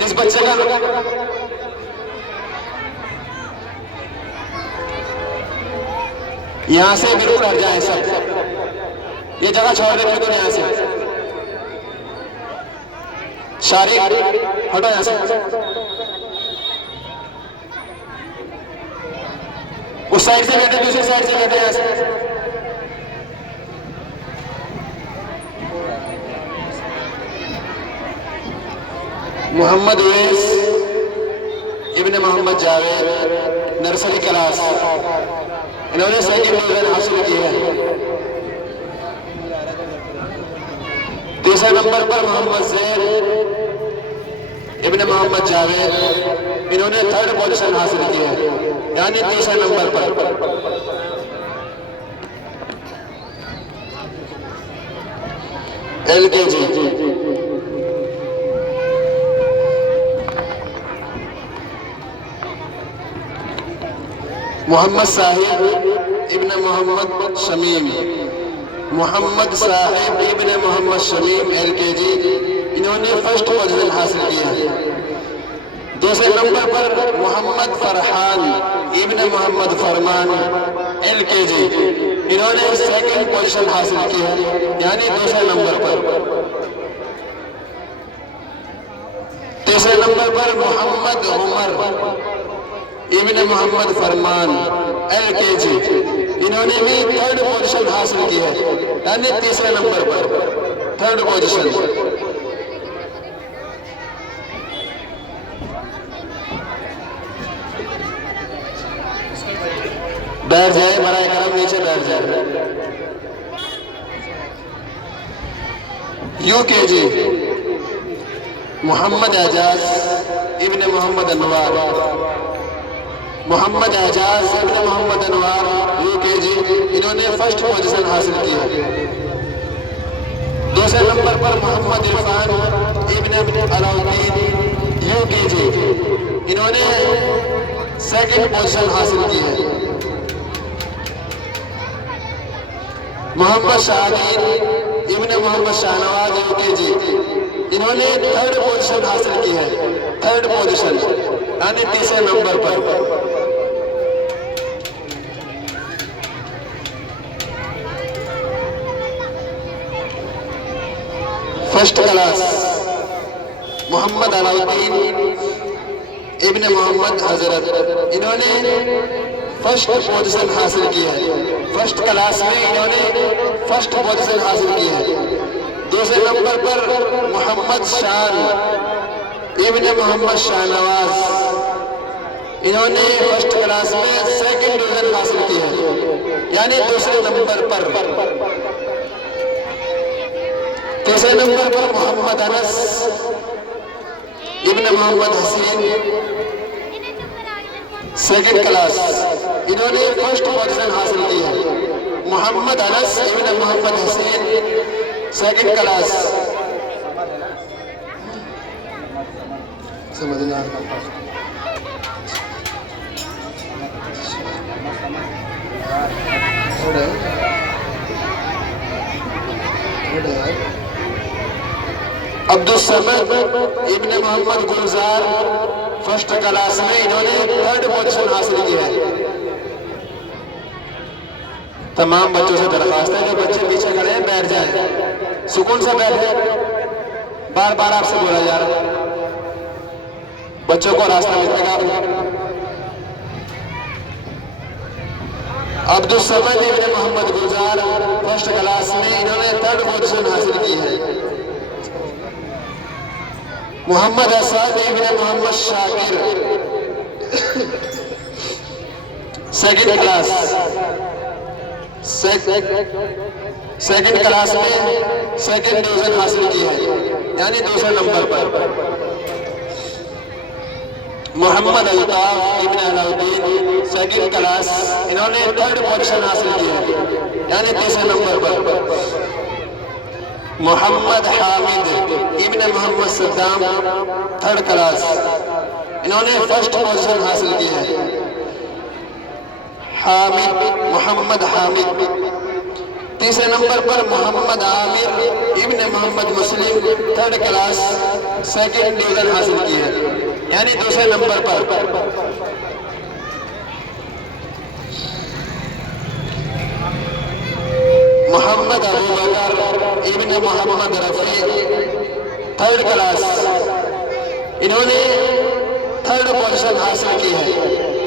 اس بچے کا یہاں سے ضرور ہٹ جائیں سب، یہ جگہ چھوڑ دیں بالکل یہاں سے۔ شارق ہٹو یہاں سے، اس سائڈ سے بیٹھے، دوسری سائڈ سے بیٹھے یہاں سے۔ محمد اویس ابن محمد جاوید نرسری کلاس، انہوں نے سیکنڈ پوزیشن حاصل کی ہے۔ تیسرے نمبر پر محمد زید ابن محمد جاوید، انہوں نے تھرڈ پوزیشن حاصل کی ہے، یعنی تیسرے نمبر پر۔ LKG محمد صاحب ابن محمد شمیم، محمد صاحب ابن محمد شمیم LKG، انہوں نے فرسٹ پوزیشن حاصل کی ہے۔ دوسرے نمبر پر محمد فرحان ابن محمد فرمان LKG، انہوں نے سیکنڈ پوزیشن حاصل کی ہے، یعنی دوسرے نمبر پر۔ تیسرے نمبر پر محمد عمر ابن محمد فرمان LKG، انہوں نے بھی تھرڈ پوزیشن حاصل کی ہے، یعنی تیسرے نمبر پر تھرڈ پوزیشن۔ بیٹھ جائے برائے کرم، نیچے بیٹھ جائے۔ UKG محمد اعجاز ابن محمد انوار، محمد اعجاز ابن محمد انوار UKG، انہوں نے فرسٹ پوزیشن حاصل کی ہے۔ دوسرے نمبر پر محمد عرفان ابن علاؤدین UKG، انہوں نے سیکنڈ پوزیشن حاصل کی ہے۔ محمد شاہدین ابن محمد شاہنواز UKG، انہوں نے تھرڈ پوزیشن حاصل کی ہے، تھرڈ پوزیشن، یعنی تیسرے نمبر پر۔ فرسٹ کلاس محمد علاؤدین ابن محمد حضرت، انہوں نے فرسٹ پوزیشن حاصل کی ہے، فرسٹ کلاس میں انہوں نے فرسٹ پوزیشن حاصل کی ہے۔ دوسرے نمبر پر محمد شان ابن محمد شاہنواز، انہوں نے فرسٹ کلاس میں سیکنڈ ڈویژن حاصل کی ہے، یعنی دوسرے نمبر پر۔ تیسرے نمبر پر محمد انس ابن محمد حسین سیکنڈ کلاس، انہوں نے فرسٹ پوزیشن حاصل کی ہے۔ محمد انس ابن محمد حسین سیکنڈ کلاس۔ سمجھنا عبدالصمد ابن محمد گلزار فرسٹ کلاس میں انہوں نے تھرڈ پوزیشن حاصل کی ہے۔ تمام بچوں سے درخواست ہے جو بچے پیچھے کھڑے ہیں بیٹھ جائیں، سکون سے بیٹھیں، بار بار آپ سے بولا جا رہا ہے، بچوں کو راستہ ملے گا۔ عبدالصمد ابن محمد گلزار فرسٹ کلاس میں انہوں نے 3rd پوزیشن حاصل کی ہے۔ محمد اسد ابن محمد شاکر 2nd کلاس، 2nd کلاس میں 2nd ڈویژن حاصل کی ہے، یعنی دوسرے نمبر پر۔ محمد الطاف ابن علاؤدین 2nd کلاس، انہوں نے 3rd پوزیشن حاصل کی ہے، یعنی تیسرے نمبر پر۔ محمد حامد ابن محمد صدام 3rd کلاس، انہوں نے 1st پوزیشن حاصل کی ہے۔ محمد حامد تیسرے نمبر پر۔ محمد عامر ابن محمد مسلم 3rd کلاس، 2nd ڈویژن حاصل کی ہے، یعنی دوسرے نمبر پر۔ محمد ابو بکر ابن محمد رفیع 3rd کلاس، انہوں نے 3rd پوزیشن حاصل کی ہے،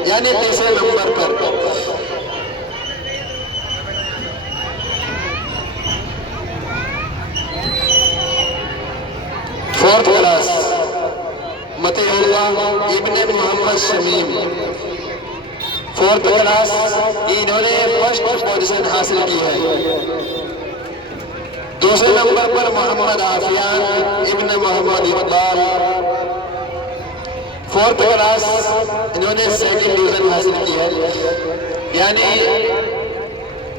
یعنی تیسرے نمبر پر۔ فورتھ کلاس، متی اللہ ابن محمد شمیم 4th کلاس، انہوں نے 1st پوزیشن حاصل کی ہے۔ دوسرے نمبر پر محمد عافیان ابن محمد اقبال 4th کلاس، انہوں نے 2nd ڈویژن حاصل کی ہے، یعنی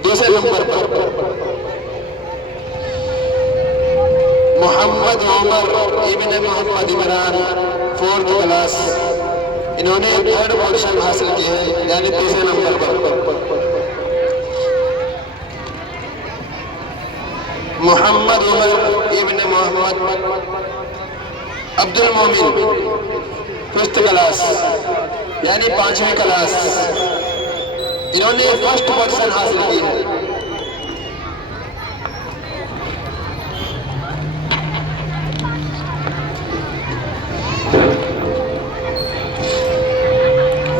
دوسرے نمبر پر۔ محمد عمر ابن محمد عمران 4th کلاس، انہوں نے 3rd پوزیشن حاصل کی ہے، یعنی تیسرے نمبر پر۔ محمد عمر ابن محمد عبد المومن 5th کلاس، یعنی 5ویں کلاس، انہوں نے 1st پوزیشن حاصل کی ہے۔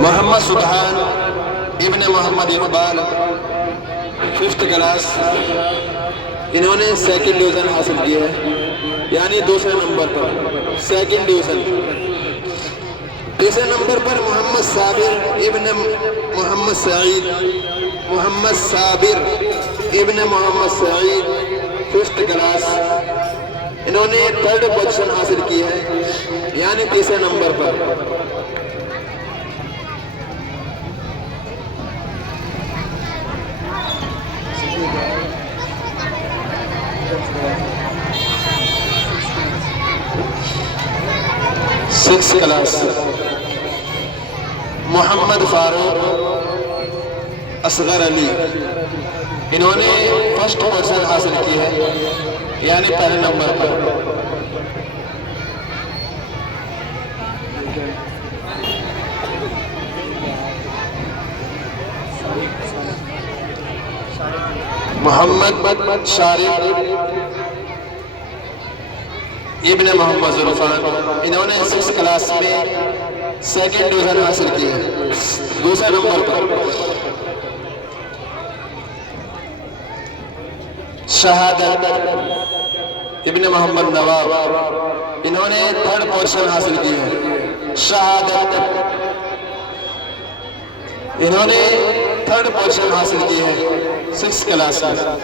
محمد سبحان ابن محمد اقبال 5th کلاس، انہوں نے 2nd ڈویژن حاصل کی ہے، یعنی دوسرے نمبر پر، 2nd ڈویژن۔ تیسرے نمبر پر محمد صابر ابن محمد سعید، محمد صابر ابن محمد سعید 5th کلاس، انہوں نے 3rd پوزیشن حاصل کی ہے، یعنی تیسرے نمبر پر۔ سکس کلاس، محمد فاروق اصغر علی، انہوں نے 1st پوزیشن حاصل کی ہے، یعنی پہلے نمبر پر۔ محمد شارف ابن محمد زلفان، انہوں نے 6th کلاس میں 2nd ڈویژن حاصل کی ہے، دوسرے نمبر پر۔ شہادت ابن محمد نواب، انہوں نے 3rd پوزیشن حاصل کی ہے۔ شہادت، انہوں نے 3rd پوزیشن حاصل کی ہے 6th کلاس میں۔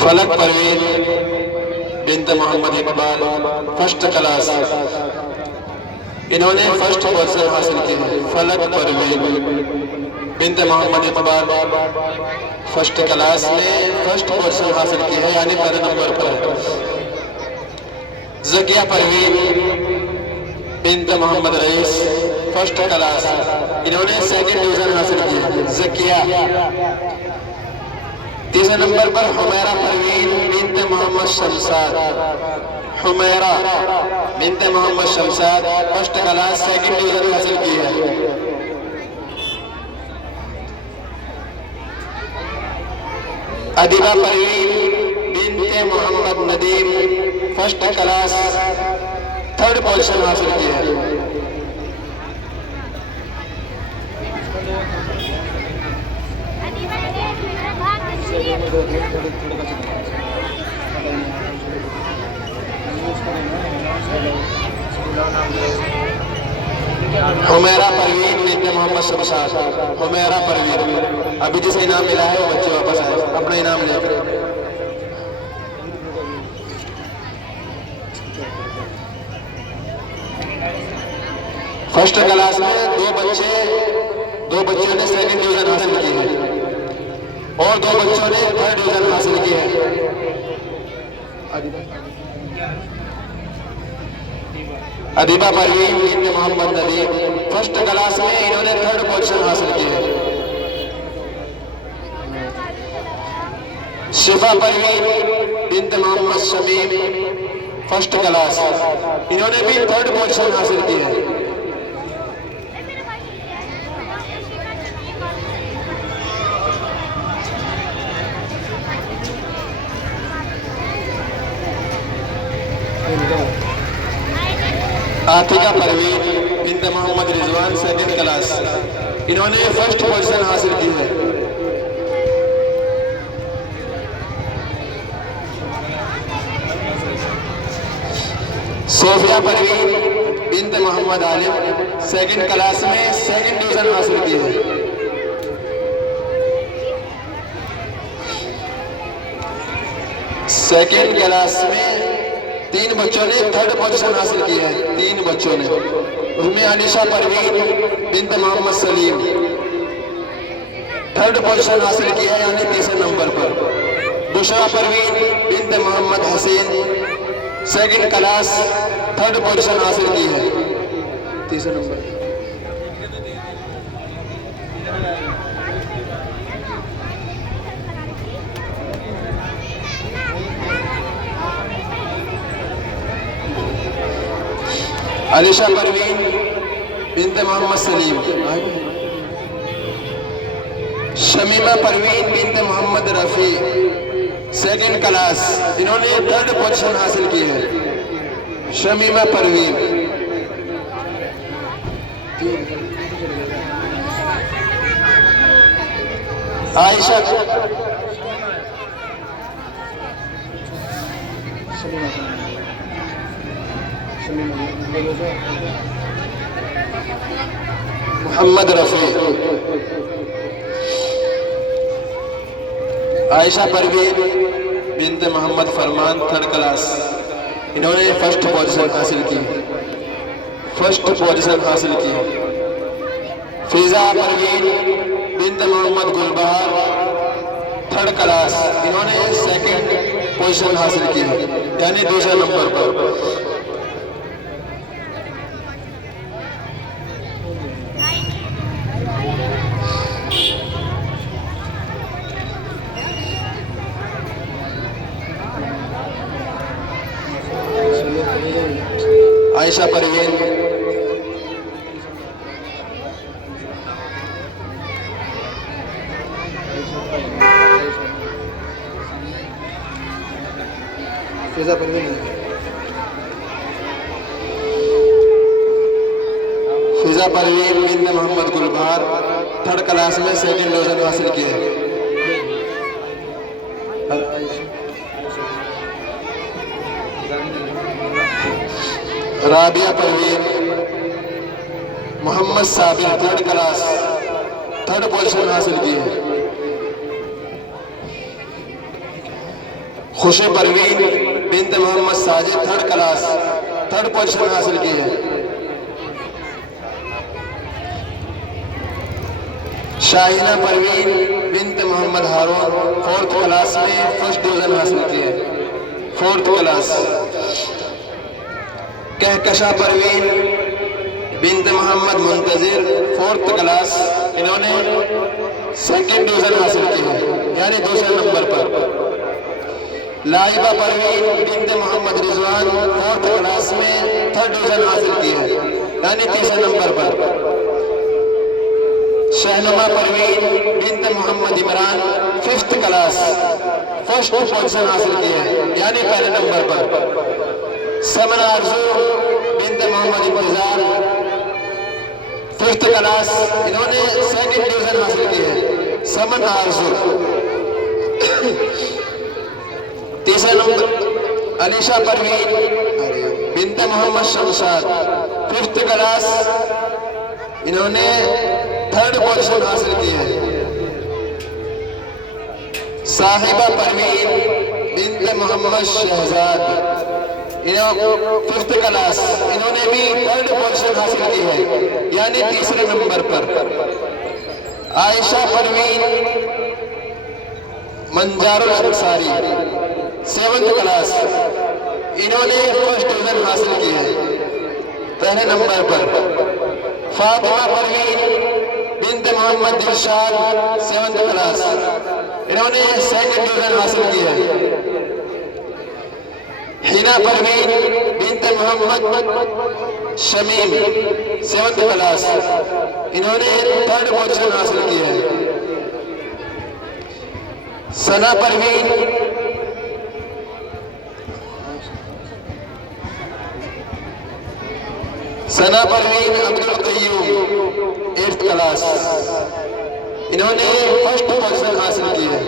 فلک پروین بنت محمد اقبال 1st کلاس، انہوں نے 1st پوزیشن حاصل کی ہے۔ فلک پروین بنت محمد اقبال فرسٹ کلاس میں فرسٹ پوزیشن حاصل کی ہے، یعنی پہلے نمبر پر ہے۔ زکیہ پروین بنت محمد رئیس فرسٹ کلاس، انہوں نے سیکنڈ ڈویژن حاصل کی ہے۔ زکیہ تیسرے نمبر پر حمیرہ پروین بنت محمد شمساد، حمیرہ بنت Mohammad Shamsad first class second division حاصل کی ہے۔ ادیبہ پروین بنت Mohammad Nadeem first class third position حاصل کی ہے۔ حمیرہ پروین بنت محمد شمساد، حمیرہ پروین، ابھی جسے انعام ملا ہے وہ بچے واپس آئے اپنا انعام لے کر۔ فرسٹ کلاس میں دو بچوں نے سیکنڈ ڈویژن حاصل کی ہے اور دو بچوں نے تھرڈ ڈویژن حاصل کی ہے۔ ادیبہ پروین بنت محمد ندیم فرسٹ کلاس میں انہوں نے تھرڈ پوزیشن حاصل کی ہے۔ شفا پروین بنت محمد شمیم فرسٹ کلاس، انہوں نے بھی تھرڈ پوزیشن حاصل کی ہے۔ عاطقہ پروین بنت محمد رضوان سیکنڈ کلاس، انہوں نے فرسٹ پوزیشن حاصل کی ہے۔ صوفیہ پروین بنت محمد عالم سیکنڈ کلاس میں سیکنڈ ڈویژن حاصل کی ہے۔ سیکنڈ کلاس میں 3 بچوں نے تھرڈ پوزیشن حاصل کی ہے، 3 بچوں نے۔ اس میں علیشہ پروین بنت محمد سلیم تھرڈ پوزیشن حاصل کی ہے، یعنی تیسرے نمبر پر۔ بشرا پروین بنت محمد حسین سیکنڈ کلاس تھرڈ پوزیشن حاصل کی ہے، تیسرے نمبر پر۔ علیشہ پروین بنت محمد سلیم، شمیمہ پروین بنت محمد رفیع سیکنڈ کلاس، انہوں نے تھرڈ پوزیشن حاصل کی ہے۔ شمیمہ پروین، عائشہ محمد رفیع، عائشہ پروین بنت محمد فرمان تھرڈ کلاس، انہوں نے فرسٹ پوزیشن حاصل کی، فرسٹ پوزیشن حاصل کی۔ فیضا پروین بنت محمد گلبہار تھرڈ کلاس، انہوں نے سیکنڈ پوزیشن حاصل کی، یعنی دوسرے نمبر پر۔ عائشہ پروین، فیضا پروین، فیضا پروین بنت محمد گلبہار تھرڈ کلاس میں سیکنڈ ڈویژن حاصل کی ہے۔ Rabia Parveen Mohammad Sabir third class, third position حاصل کی ہے۔ خوشی پروین بنت Mohammad Sajid third class, third position حاصل کی ہے۔ شاہینہ پروین بنت محمد ہارون 4th کلاس میں فرسٹ ڈویژن حاصل کی ہے، 4th کلاس۔ کہکشاں پروین بنت محمد منتظر 4th کلاس، انہوں نے 2nd ڈویژن حاصل کی ہے، یعنی دوسرے نمبر پر۔ لائبہ پروین بنت محمد رضوان 4th کلاس میں 3rd ڈویژن حاصل کی ہے، یعنی تیسرے نمبر پر۔ شہنما پروین بنت محمد Imran 5th class, 1st position حاصل کی ہے، یعنی پہلے نمبر پر۔ سمن آرزو بنت محمد انتظار 5th کلاس، انہوں نے 2nd ڈویژن حاصل کی ہے، سمن آرزو۔ تیسرے نمبر علیشہ پروین بنت محمد شمشاد 5th کلاس، انہوں نے 3rd پوزیشن حاصل کی ہے۔ صاحبہ پروین بنت محمد شہزاد 5th کلاس، انہوں نے بھی 3rd پوزیشن حاصل کی ہے، یعنی تیسرے نمبر پر۔ عائشہ پروین منجار الانصاری 7th کلاس، انہوں نے 1st ڈویژن حاصل کی ہے، پہلے نمبر پر۔ فاطمہ پروین بنت محمد دلشاد 7th کلاس، انہوں نے 2nd ڈویژن حاصل کی ہے۔ حنا پروین بنت محمد شمیم 7th کلاس، انہوں نے 3rd پوزیشن حاصل کی ہے۔ ثنا پروین عبدالقیوم 8th کلاس، انہوں نے 1st پوزیشن حاصل کی ہے۔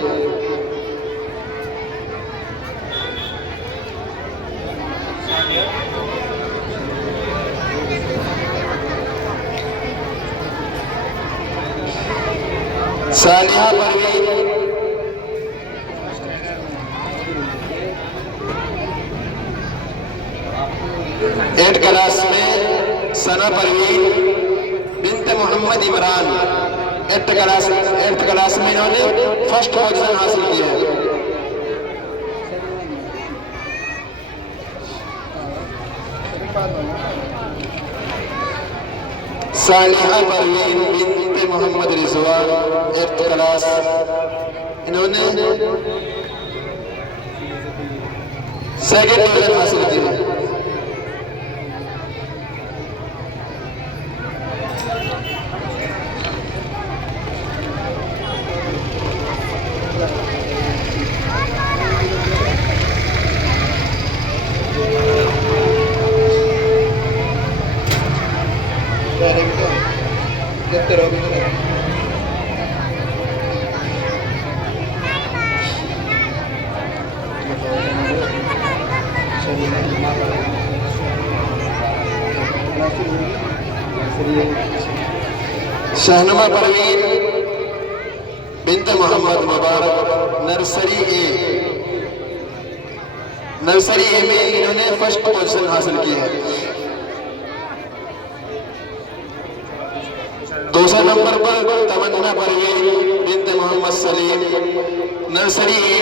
صالحہ پروین ایٹ کلاس میں، ثنا پروین بنت محمد عمران 8th کلاس میں، انہوں نے 1st پوزیشن حاصل کی ہے۔ صالحہ پروین بنت محمد رضوان 8th کلاس، انہوں نے 2nd ڈویژن حاصل کی ہے۔ شہنما پروین بنت محمد مبارک نرسری اے میں انہوں نے 1st پوزیشن حاصل کی ہے۔ دوسرے نمبر پر تمنا پروین بنت محمد سلیم نرسری اے،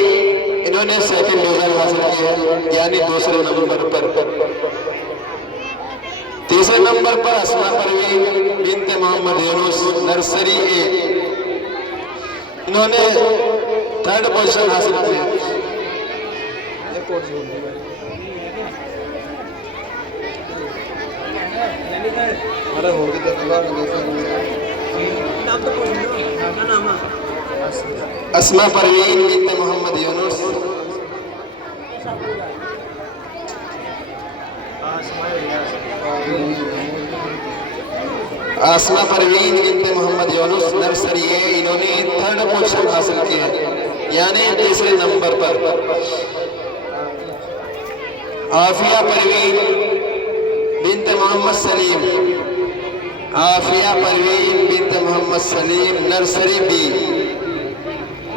انہوں نے 2nd ڈویژن حاصل کی ہے، یعنی دوسرے نمبر پر۔ تیسرے نمبر پر اسما پروین بنت محمد یونس نرسری اے، انہوں نے 3rd پوزیشن حاصل کی ہے۔ اسما پروین بنت محمد یونس آسما پروین بنت محمد یونس نرسری اے، انہوں نے 3rd پوزیشن حاصل کی ہے، یعنی تیسرے نمبر پر۔ عافیہ پروین بنت محمد سلیم نرسری بی،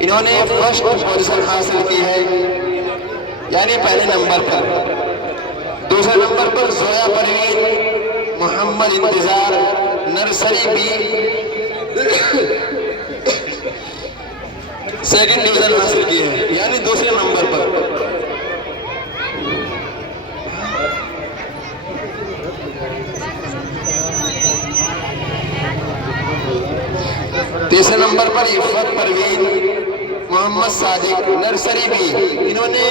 انہوں نے 1st پوزیشن حاصل کی ہے، یعنی پہلے نمبر پر۔ دوسرے نمبر پر زویا پروین محمد انتظار نرسری بی، سیکنڈ ڈویژن حاصل کی ہے، یعنی دوسرے نمبر پر۔ تیسرے نمبر پر عفت پروین محمد صادق نرسری بھی، انہوں نے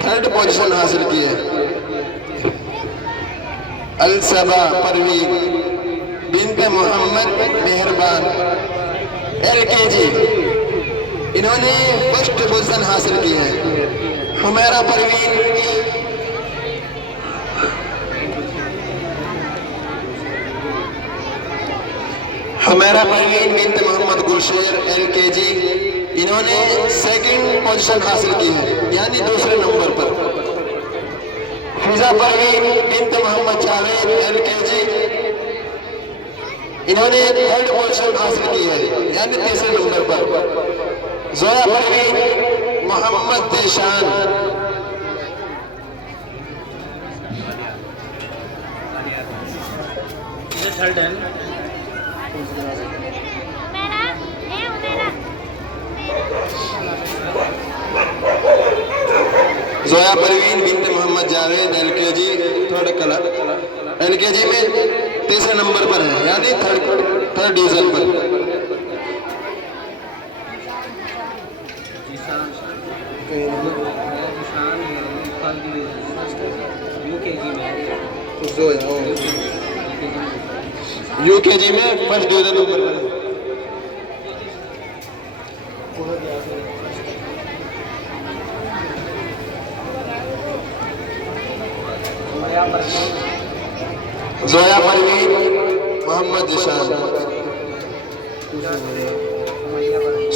تھرڈ پوزیشن حاصل کی ہے۔ الصبا پروین بنت محمد مہربان LKG، انہوں نے فرسٹ پوزیشن حاصل کی ہے۔ حمیرہ پروین بنت محمد گلشیر LKG، انہوں نے سیکنڈ پوزیشن حاصل کی ہے، یعنی دوسرے نمبر پر۔ فضا پروین بنت محمد جاوید LKG، انہوں نے تھرڈ پوزیشن حاصل کی ہے، یعنی تیسرے نمبر پر۔ زویا پروین محمد دیشان زویا پروین بنت Mohammad Javed LKG third colour LKG میں تیسرے نمبر پر ہے، یعنی تھرڈ ڈویژن پر۔ UKG میں فرسٹ ڈویژن نمبر پر ہے۔ زویا پروین محمد جشان،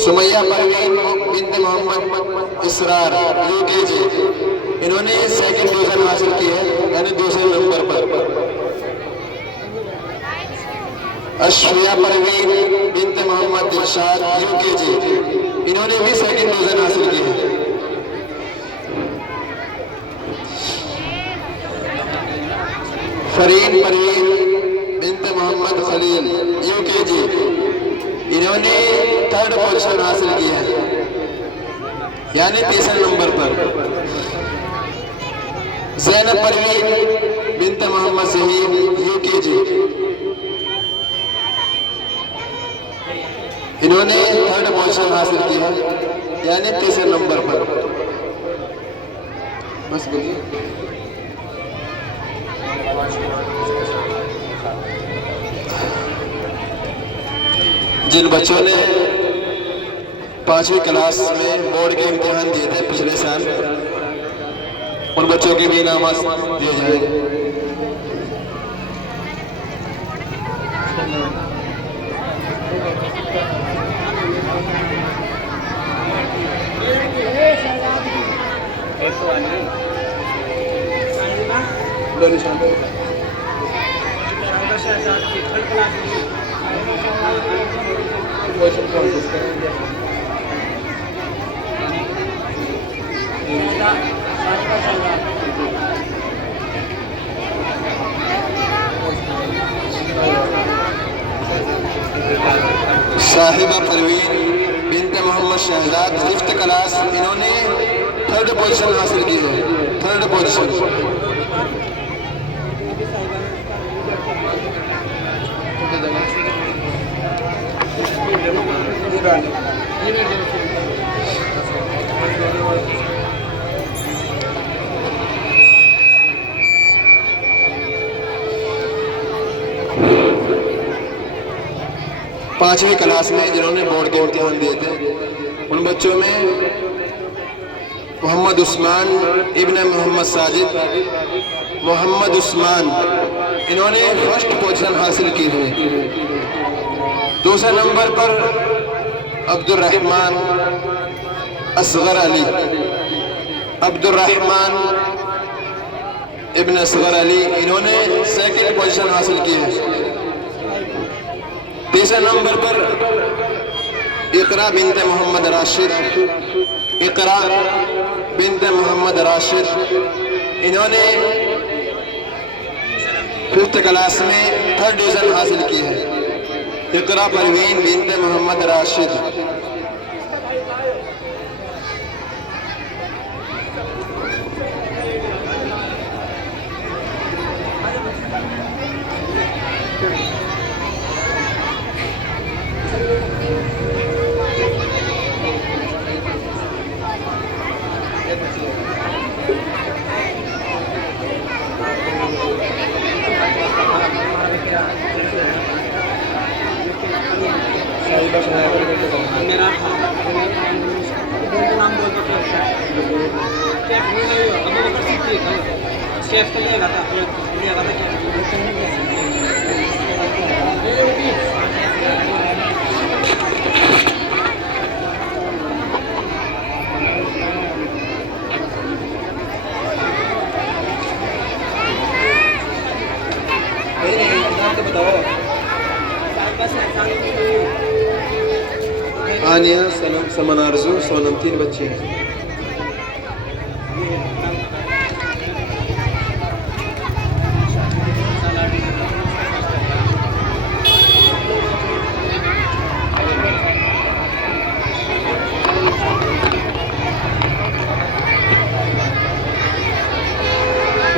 سمیہ پروین بنت محمد اسرار UKG، انہوں نے سیکنڈ ڈویژن حاصل کی ہے، یعنی دوسرے نمبر پر۔ اشفیہ پروین بنت محمد دلشاد UKG، انہوں نے بھی سیکنڈ ڈویژن حاصل کی ہے۔ فرین پروین بنت محمد خلیل UKG، انہوں نے تھرڈ پوزیشن حاصل کی ہے، یعنی تیسرے نمبر پر۔ زینب پروین بنت محمد ظہیر UKG، انہوں نے تھرڈ پوزیشن حاصل کی ہے، یعنی تیسرے نمبر پر۔ بس بولیے۔ جن بچوں نے 5ویں کلاس میں بورڈ کے امتحان دیے تھے پچھلے سال، ان بچوں کے بھی انعامات دیے جائیں گے۔ صاحبہ پروین بنت محمد شہزاد 5th کلاس، انہوں نے تھرڈ پوزیشن حاصل کی ہے، تھرڈ پوزیشن۔ پانچویں کلاس میں جنہوں نے بورڈ کے امتحان دیے تھے، ان بچوں میں محمد عثمان ابن محمد ساجد، محمد عثمان، انہوں نے فرسٹ پوزیشن حاصل کی ہے۔ دوسرے نمبر پر عبد الرحمن اصغر علی، عبد الرحمن ابن اصغر علی، انہوں نے سیکنڈ پوزیشن حاصل کی ہے۔ تیسرے نمبر پر اقرا بنت محمد راشد، اقرا بنت محمد راشد، انہوں نے 5th کلاس میں تھرڈ ڈویژن حاصل کی ہے۔ اقرا پروین بنت محمد راشد۔ آنیا، سمن آرزو، سونم، 3 بچے ہیں۔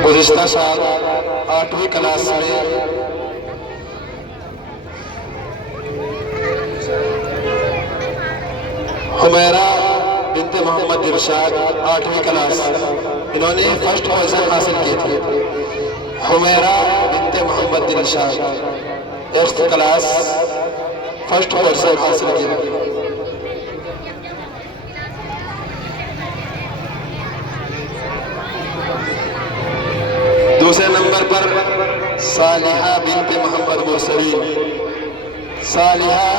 گزشتہ سال 8ویں کلاس میں حمیرہ بنت محمد ارشاد 8ویں کلاس انہوں نے فرسٹ پوزیشن حاصل کی تھی۔ حمیرہ بنت محمد ارشاد 8th کلاس فرسٹ پوزیشن حاصل کی تھی۔ دوسرے نمبر پر صالحہ بنت محمد مرسلین، صالحہ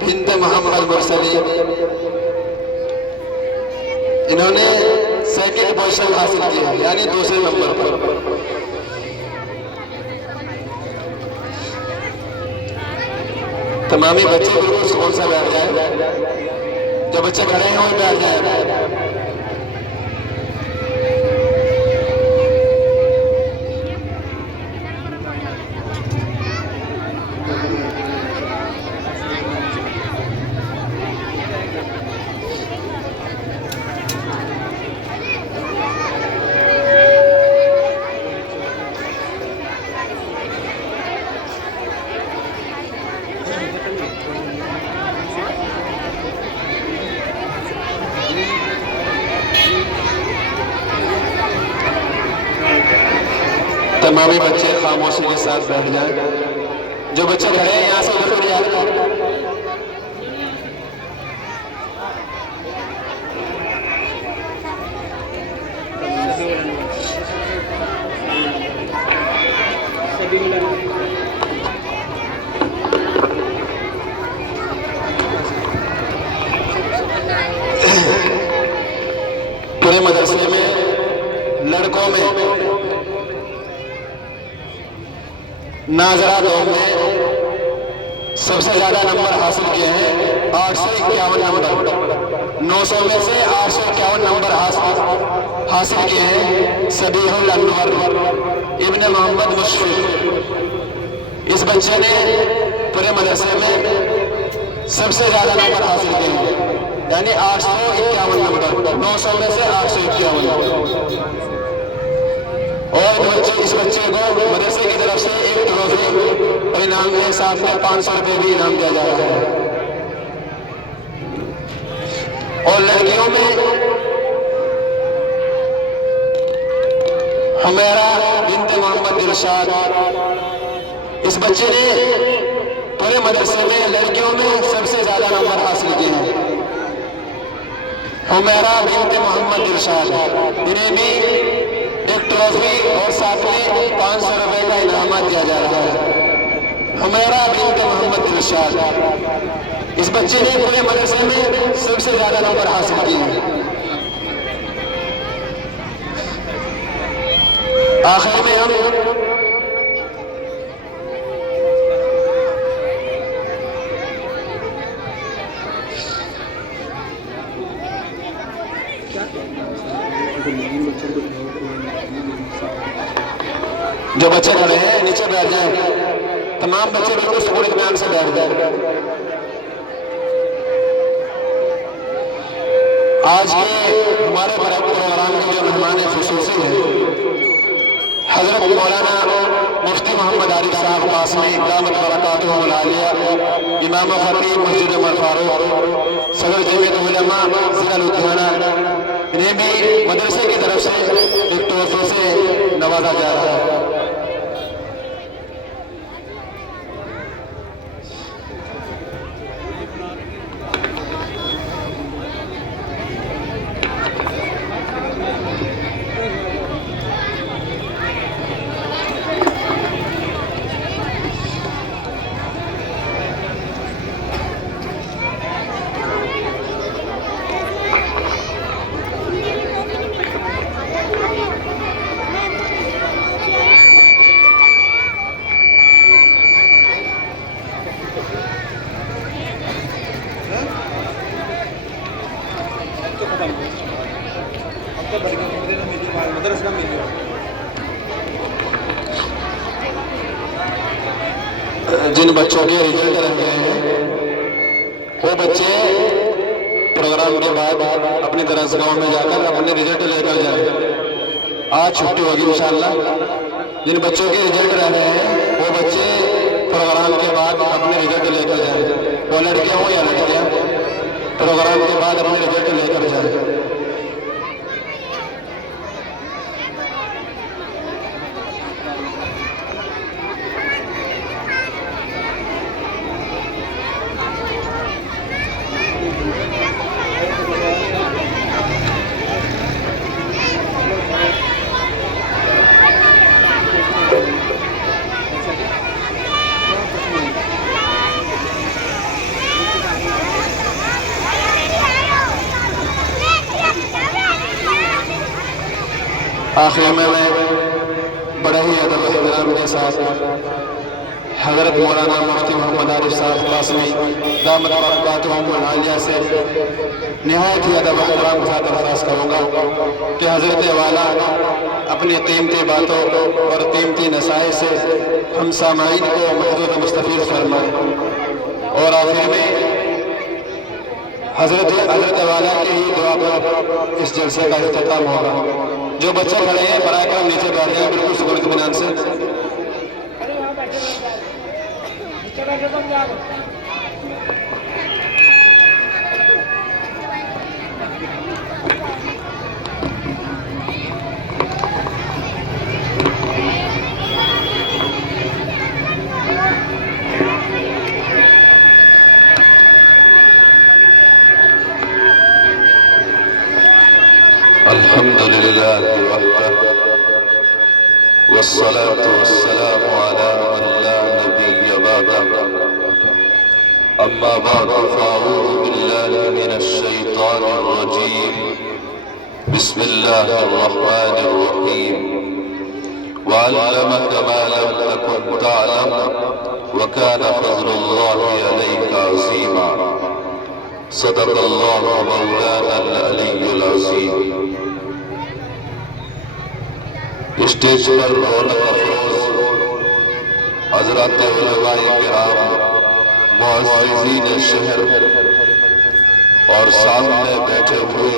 بنت محمد مرسلین انہوں نے 2nd پوزیشن حاصل کیا، یعنی دوسرے نمبر پر۔ تمامی بچے بالکل سکون سے بیٹھ جائیں، جو بچے کھڑے ہیں وہ بیٹھ جائیں۔ تمامی بچے خاموشی کے ساتھ بیٹھ جائیں، جو بچے کھڑے ہیں یہاں سے ادھر اٹھ جائیں۔ پورے مدرسے میں لڑکوں میں ناظرہ دوم نے سب سے زیادہ نمبر حاصل کیے ہیں، 851 نمبر، 900 میں سے 851 نمبر حاصل کیے ہیں صبیح الانور ابن محمد مشفق۔ اس بچے نے پورے مدرسے میں سب سے زیادہ نمبر حاصل کیے ہیں، یعنی 851 نمبر، 900 میں سے 851۔ اور اس بچے کو مدرسے کی طرف سے ایک ٹرافی اور انعام کے ساتھ میں 500 روپے بھی انعام دیا جا رہا ہے۔ اور لڑکیوں میں حمیرہ بنت محمد ارشاد، اس بچے نے پورے مدرسے میں لڑکیوں میں سب سے زیادہ نمبر حاصل کیے ہیں، حمیرہ بنت محمد ارشاد۔ انہیں بھی ایک ٹرافی اور ساتھ میں 500 روپے کا انعامات دیا جا رہا ہے۔ حمیرہ بنت محمد ارشاد، اس بچے نے پورے مدرسے میں سب سے زیادہ نمبر حاصل کیے ہیں۔ آخر میں ہم جو بچے کھڑے ہیں نیچے بیٹھ جائیں، تمام بچے بالکل سکون اطمینان سے بیٹھ جائیں۔ آج کے ہمارے پروگرام کے جو مہمان خصوصی ہیں حضرت مولانا مفتی محمد عارف صاحب قاسمی دامت برکاتہم العالیہ، امام و خطیب مسجد عمر فاروق، صدر جمعیت علماء ضلع لدھیانہ، انہیں بھی مدرسے کی طرف سے ایک تحفے سے نوازا جا رہا ہے۔ جن بچوں کے رزلٹ رہ گئے ہیں وہ بچے پروگرام کے بعد اپنی درسگاہوں میں جا کر اپنے رزلٹ لے کر جائیں۔ آج چھٹی ہوگی انشاءاللہ۔ جن بچوں کے رزلٹ رہ گئے ہیں وہ بچے پروگرام کے بعد اپنے رزلٹ لے کر جائیں، وہ لڑکے ہوں یا لڑکیاں، پروگرام کے بعد اپنے رزلٹ لے کر جائیں۔ آخر میں بڑا ہی ادب و احترام کے ساتھ حضرت مولانا مفتی محمد عارف صاحب قاسمی دامت برکاتہم العالیہ سے نہایت ہی ادب و احترام کے ساتھ درخواست کروں گا کہ حضرت والا اپنی قیمتی باتوں اور قیمتی نصائح سے ہم سامعین کو محدود و مستفید فرمائیں، اور آخر میں حضرت والا کی ہی دعا پر اس جلسے کا اختتام ہوگا۔ جو بچے کھڑے ہیں برائے کرم نیچے بیٹھ جائیں بالکل سکون اطمینان سے۔ الحمد لله وحده والصلاة والسلام على من لا نبي بعده، أما بعد فأعوذ بالله من الشيطان الرجيم، بسم الله الرحمن الرحيم، وعلمك ما لم تكن تعلم وكان فضل الله عليك عظيما، صدق الله مولانا العلي العظيم۔ اسٹیج پر رونق افروز حضرات علماء کرام، معززین شہر اور سامنے بیٹھے ہوئے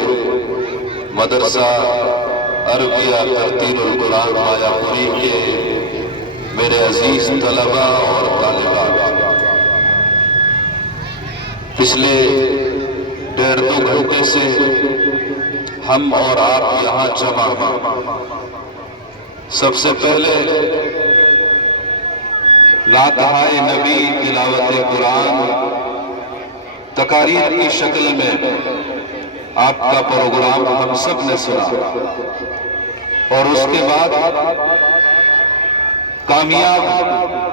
مدرسہ عربیہ ترتیل القرآن مایا پوری کے میرے عزیز طلباء اور طالبات، پچھلے 1.5-2 گھنٹے سے ہم اور آپ یہاں جمع ہیں۔ سب سے پہلے نعتہائے نبی، تلاوت قرآن، تقاریر کی شکل میں آپ کا پروگرام ہم سب نے سنا، اور اس کے بعد کامیاب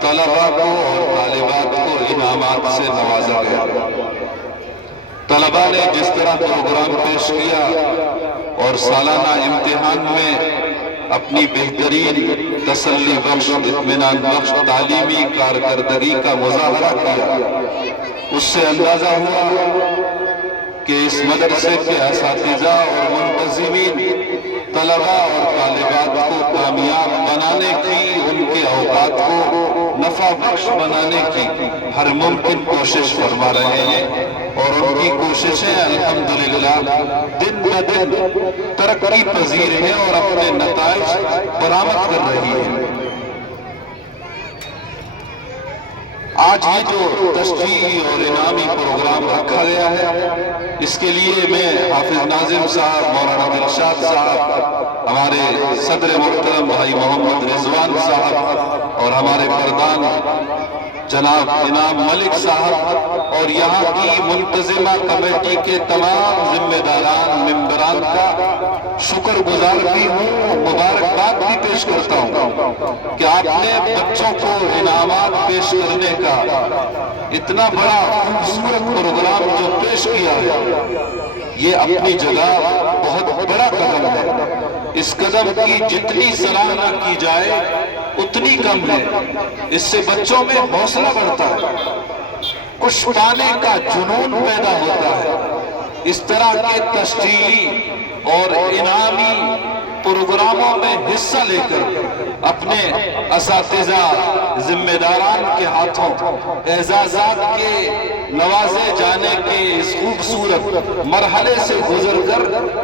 طلباء کو اور طالبات کو انعامات سے نوازا گیا۔ طلباء نے جس طرح پروگرام پیش کیا اور سالانہ امتحان میں اپنی بہترین تسلی بخش، اطمینان بخش تعلیمی کارکردگی کا مظاہرہ کیا، اس سے اندازہ ہوا کہ اس مدرسے کے اساتذہ اور منتظمین طلباء اور طالبات کو کامیاب بنانے کی، ان کے اوقات کو نفع بخش بنانے کی ہر ممکن کوشش فرما رہے ہیں، اور ان کی کوششیں الحمدللہ دن بدن ترقی پذیر ہیں اور اپنے نتائج برآمد کر رہی ہیں۔ آج یہ جو تشجیعی اور انعامی پروگرام رکھا گیا ہے، اس کے لیے میں حافظ ناظم صاحب، مولانا دلشاد صاحب، ہمارے صدر محترم بھائی محمد رضوان صاحب اور ہمارے پردان جناب انعام ملک صاحب اور یہاں کی منتظمہ کمیٹی کے تمام ذمہ داران ممبران کا شکر گزار بھی ہوں، مبارکباد بھی پیش کرتا ہوں کہ آپ نے بچوں کو انعامات پیش کرنے کا اتنا بڑا خوبصورت پروگرام جو پیش کیا ہے، یہ اپنی جگہ بہت بڑا قدم ہے۔ اس قدم کی جتنی سراہنا کی جائے اتنی کم ہے۔ اس سے بچوں میں حوصلہ بڑھتا ہے، کچھ پانے کا جنون پیدا ہوتا ہے۔ اس طرح کے تشجیعی اور انعامی پروگراموں میں حصہ لے کر اپنے اساتذہ ذمہ داران کے ہاتھوں اعزازات کے نوازے جانے کے اس خوبصورت مرحلے سے گزر کر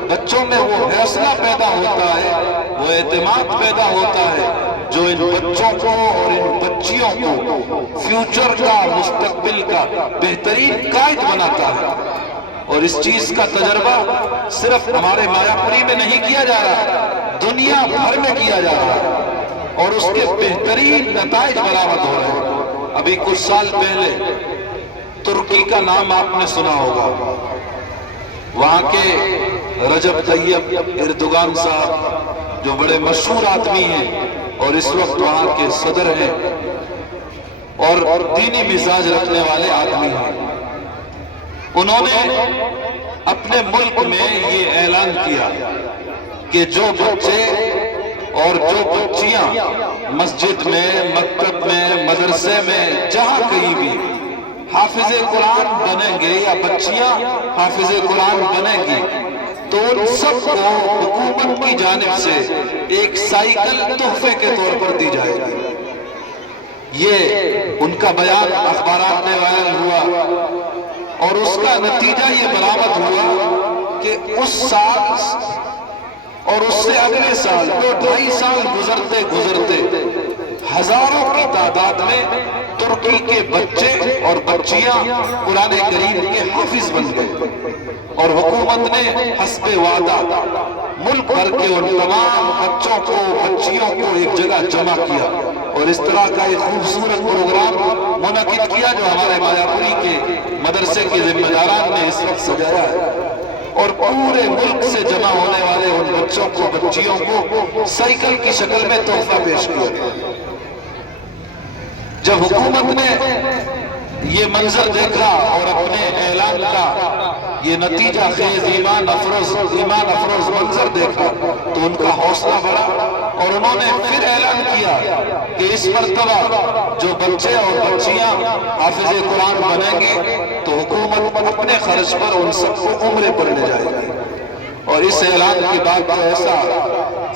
بچوں میں وہ حوصلہ پیدا ہوتا ہے، وہ اعتماد پیدا ہوتا ہے جو ان بچوں کو اور ان بچیوں کو فیوچر کا، مستقبل کا بہترین قائد بناتا ہے۔ اور اس چیز کا تجربہ صرف ہمارے مایاپوری میں نہیں کیا جا رہا، دنیا بھر میں کیا جا رہا ہے اور اس کے بہترین نتائج برآمد ہو رہے ہیں۔ ابھی کچھ سال پہلے ترکی کا نام آپ نے سنا ہوگا، وہاں کے رجب طیب اردوغان صاحب جو بڑے مشہور آدمی ہیں اور اس وقت وہاں کے صدر ہیں اور دینی مزاج رکھنے والے آدمی ہیں، انہوں نے اپنے ملک میں یہ اعلان کیا کہ جو بچے اور جو بچیاں مسجد میں، مکتب میں، مدرسے میں، جہاں کہیں بھی حافظ قرآن بنیں گے یا بچیاں حافظ قرآن بنیں گی تو ان سب کو حکومت کی جانب سے ایک سائیکل تحفے کے طور پر دی جائے گی۔ یہ ان کا بیان اخبارات میں وائرل ہوا اور اس کا نتیجہ یہ برآمد ہوا کہ اس سال اور اس سے اگلے سال 2-2.5 سال گزرتے گزرتے ہزاروں کی تعداد میں ترکی کے بچے اور بچیاں قرآن کریم کے حافظ بن گئے اور حکومت نے حسب وعدہ ملک بھر کے ان تمام بچوں کو، بچیوں کو ایک جگہ جمع کیا اور اس طرح کا ایک خوبصورت پروگرام منعقد کیا جو ہمارے مایاپوری کے مدرسے کے ذمہ داران نے اس وقت سجایا ہے اور پورے ملک سے جمع ہونے والے ان بچوں کو، بچیوں کو سائیکل کی شکل میں تحفہ پیش کیا۔ جب حکومت نے یہ منظر دیکھا اور اپنے اعلان کا یہ نتیجہ خیز ایمان افروز منظر دیکھا تو ان کا حوصلہ بڑھا اور انہوں نے پھر اعلان کیا کہ اس مرتبہ جو بچے اور بچیاں حافظ قرآن بنیں گے تو حکومت اپنے خرچ پر ان سب کو عمرے پر لے جائے گی۔ اور اس اعلان کے بعد تو ایسا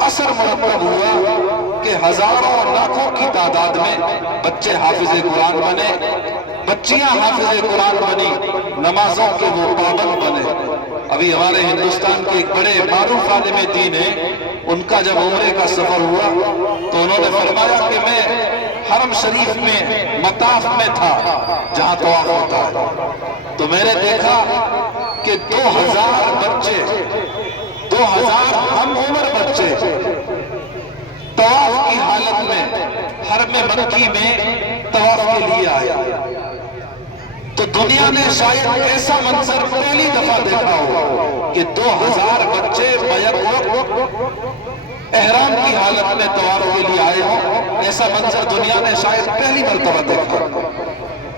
اثر مرتب ہوا کہ ہزاروں اور لاکھوں کی تعداد میں بچے حافظ قرآن بنے، بچیاں حافظ قرآن بنی، نمازوں کے وہ پابند بنے۔ ابھی ہمارے ہندوستان کے ایک بڑے معروف عالم دین ہیں، ان کا جب عمرے کا سفر ہوا تو انہوں نے فرمایا کہ میں حرم شریف میں مطاف میں تھا جہاں طواف ہوتا ہے تو میں نے دیکھا کہ 2000 بچے، 2000 ہم عمر بچے طواف کی حالت میں حرم مکی میں طواف کے لیے آئے۔ تو دنیا نے شاید ایسا منظر پہلی دفعہ دیکھا ہو کہ 2000 بچے بیک وقت احرام کی حالت میں طواف کے لیے آئے ہوں، ایسا منظر دنیا نے شاید پہلی مرتبہ دیکھا۔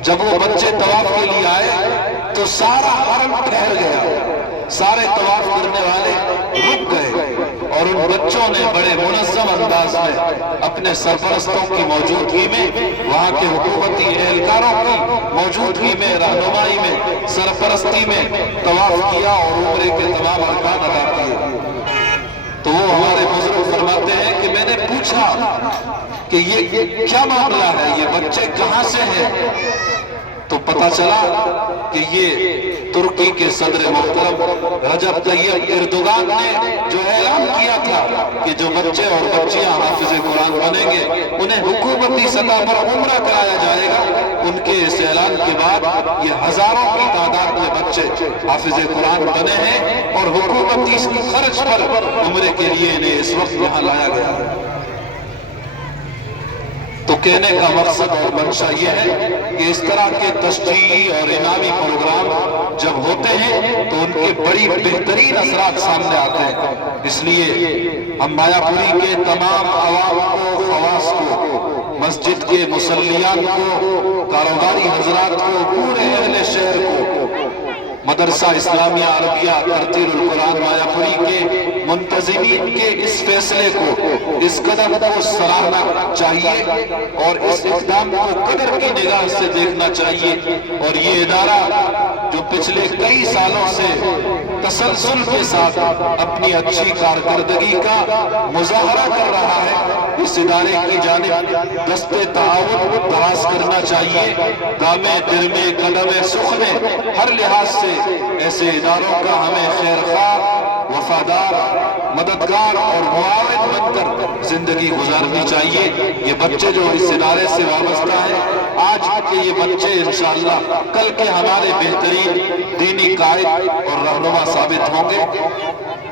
جب وہ بچے طواف کے لیے آئے تو سارا حرم ٹھہر گیا، سارے طواف کرنے والے رک گئے اور ان بچوں نے بڑے منظم انداز میں اپنے سرپرستوں کی موجودگی میں، وہاں کے حکومتی اہلکاروں کی موجودگی میں، رہنمائی میں، سرپرستی میں طواف کیا اور عمرے کے تمام ارکان ادا کیے۔ تو وہ ہمارے بزرگ فرماتے ہیں کہ میں نے پوچھا کہ یہ کیا معاملہ ہے، یہ بچے کہاں سے ہیں؟ تو پتہ چلا کہ یہ ترکی کے صدر محترم رجب طیب اردوغان نے جو اعلان کیا تھا کہ جو بچے اور بچیاں حافظ قرآن بنیں گے انہیں حکومتی سطح پر عمرہ کرایا جائے گا، ان کے اس اعلان کے بعد یہ ہزاروں کی تعداد میں بچے حافظ قرآن بنے ہیں اور حکومتی خرچ پر عمرے کے لیے انہیں اس وقت یہاں لایا گیا ہے۔ تو کہنے کا مقصد اور منشا یہ ہے کہ اس طرح کے تشجیعی اور انعامی پروگرام جب ہوتے ہیں تو ان کے بڑی بہترین اثرات سامنے آتے ہیں۔ اس لیے ہم مایا پوری کے تمام عوام کو، خواص کو، مسجد کے مصلیان کو، کاروباری حضرات کو، پورے اہل شہر کو، مدرسہ اسلامیہ عربیہ ترتیل القرآن مایا پوری کے منتظمین کے اس فیصلے کو، اس قدم کو سراہنا چاہیے اور اس اقدام کو قدر کی نگاہ سے دیکھنا چاہیے۔ اور یہ ادارہ جو پچھلے کئی سالوں سے تسلسل کے ساتھ اپنی اچھی کارکردگی کا مظاہرہ کر رہا ہے، اس ادارے کی جانب دستے تعاون دراز کرنا چاہیے۔ دامے درمے قدم سخنے ہر لحاظ سے ایسے اداروں کا ہمیں خیر خواہ، وفادار، مددگار اور معاون بن کر زندگی گزارنی چاہیے۔ یہ بچے جو اس ادارے سے وابستہ ہیں، آج کے یہ بچے انشاءاللہ کل کے ہمارے بہترین دینی قائد اور رہنما ثابت ہوں گے۔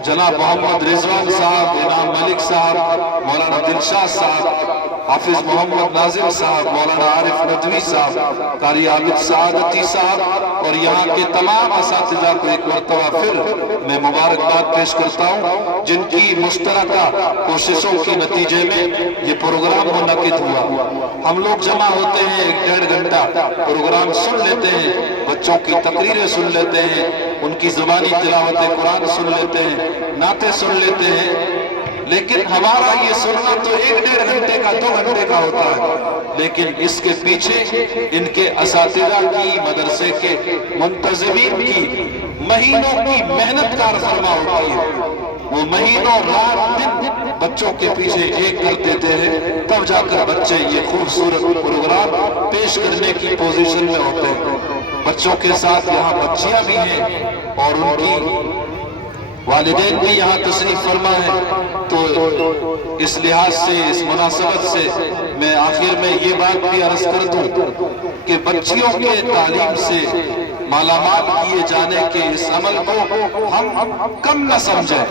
جناب محمد رضوان صاحب، انعام ملک صاحب، مولانا دلشاد صاحب، حافظ محمد ناظم صاحب، مولانا عارف ندوی صاحب، قاری عابد سعادتی صاحب اور یہاں کے تمام اساتذہ کو ایک مرتبہ پھر میں مبارکباد پیش کرتا ہوں، جن کی مشترکہ کوششوں کے نتیجے میں یہ پروگرام منعقد ہوا۔ ہم لوگ جمع ہوتے ہیں، 1-1.5 گھنٹہ پروگرام سن لیتے ہیں، بچوں کی تقریریں سن لیتے ہیں، ان کی زبانی تلاوت قرآن سن لیتے ہیں، نعتیں سن لیتے ہیں، لیکن ہمارا یہ سننا تو 1-1.5 گھنٹے کا 2 گھنٹے کا ہوتا ہے، لیکن اس کے پیچھے ان کے اساتذہ کی، مدرسے کے منتظمین کی مہینوں کی محنت کار فرما ہوتی ہے۔ وہ مہینوں رات دن بچوں کے پیچھے ایک کر دیتے ہیں، تب جا کر بچے یہ خوبصورت پروگرام پیش کرنے کی پوزیشن میں ہوتے ہیں۔ بچوں کے ساتھ یہاں بچیاں بھی ہیں اور ان کی والدین بھی یہاں تشریف فرما ہے۔ تو اس لحاظ سے، اس مناسبت سے میں آخر میں یہ بات بھی عرض کر دوں کہ بچیوں کے تعلیم سے مالا مال کیے جانے کے اس عمل کو ہم کم نہ سمجھیں۔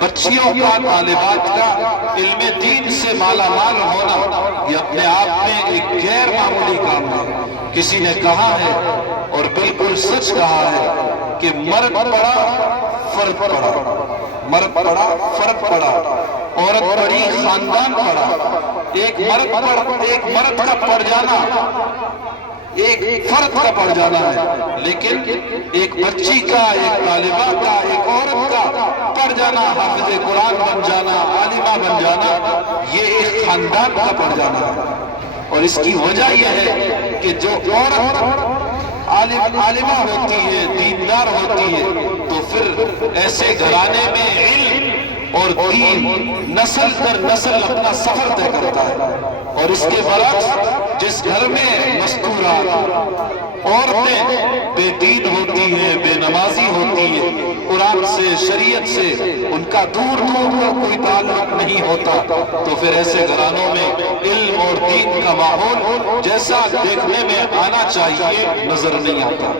بچیوں کا، طالبات کا علم دین سے مالا مال ہونا یہ اپنے آپ میں ایک غیر معمولی کام ہے۔ کسی نے کہا ہے اور بالکل سچ کہا ہے کہ مرد پڑا فرد پڑا، مرد پڑا فرد پڑا، عورت پڑی خاندان پڑا۔ ایک مرد کا پڑ جانا ایک فرد کا پڑ جانا ہے، لیکن ایک بچی کا، ایک طالبہ کا، ایک عورت کا پڑ جانا، حافظ قرآن بن جانا، عالمہ بن جانا، یہ ایک خاندان کا پڑ جانا ہے۔ اور اس کی وجہ یہ ہے کہ جو عورت عالمہ ہوتی ہے، دیندار ہوتی ہے، تو پھر ایسے گھرانے میں علم اور دین نسل در نسل اپنا سفر طے کرتا ہے۔ اور اس کے برعکس جس گھر میں مستورات عورتیں بے دین ہوتی ہیں، بے نمازی ہوتی ہیں، قرآن سے، شریعت سے ان کا دور دور تک کوئی تعلق نہیں ہوتا، تو پھر ایسے گھرانوں میں علم اور دین کا ماحول جیسا دیکھنے میں آنا چاہیے نظر نہیں آتا۔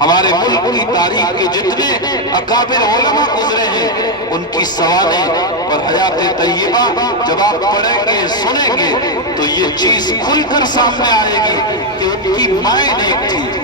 ہمارے ملک کی تاریخ کے جتنے اکابر علماء گزرے ہیں، ان کی سوانح اور حیات طیبہ جب آپ پڑھیں گے، سنیں گے، تو یہ چیز کھل کر سامنے آئے گی کہ ان کی مائیں نیک تھی،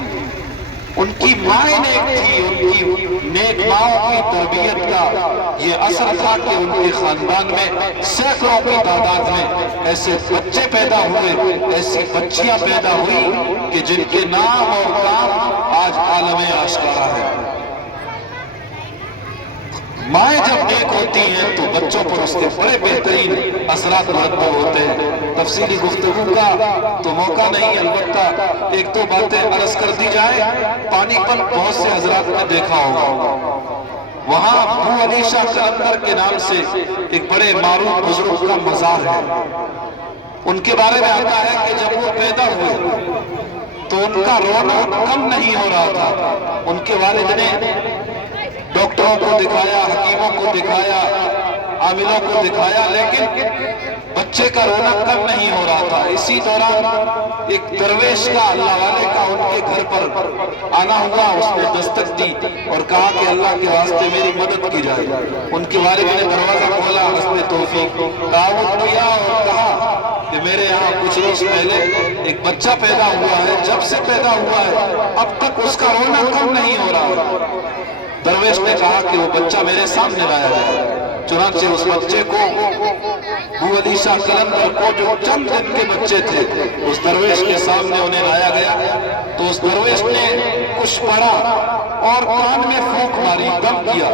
ان کی مائیں نیک تھی، ان کی نیک ماؤں کی تربیت کا یہ اثر تھا کہ ان کے خاندان میں سینکڑوں کی تعداد میں ایسے بچے پیدا ہوئے، ایسی بچیاں پیدا ہوئی کہ جن کے نام اور کام آج عالم آشکارا ہے۔ مائیں جب نیک ہوتی ہیں تو بچوں پر اس کے بڑے بہترین اثرات مرتب ہوتے ہیں۔ تفصیلی گفتگو کا تو موقع نہیں، البتہ ایک دو باتیں عرض کر دی جائیں۔ پانی پت بہت سے حضرات نے دیکھا ہوگا، وہاں ابو علی شاہ قلندر کے نام سے ایک بڑے معروف بزرگ کا مزار ہے۔ ان کے بارے میں آتا ہے کہ جب وہ پیدا ہوئے تو ان کا رونا کم نہیں ہو رہا تھا. ان کے والد نے ڈاکٹروں کو دکھایا, حکیموں کو دکھایا, عاملوں کو دکھایا, لیکن بچے کا رونا کم نہیں ہو رہا تھا. اسی دوران ایک درویش کا, اللہ والے کا ان کے گھر پر آنا ہوا. اس نے دستک دی اور کہا کہ اللہ کے واسطے میری مدد کی جائے. ان کے والد نے دروازہ کھولا, حسن توفیق دعوت کیا اور کہا کہ میرے یہاں کچھ روز پہلے ایک بچہ پیدا ہوا ہے, جب سے پیدا ہوا ہے اب تک اس کا رونا کم نہیں ہو رہا. درویش نے کہا کہ وہ بچہ میرے سامنے لایا جائے. چنانچہ اس بچے کو ابو علی شاہ قلندر کو, جو چند دن کے بچے تھے, اس درویش کے سامنے انہیں لایا گیا. تو اس درویش نے کچھ پڑھا اور کان میں پھونک ماری, دم کیا.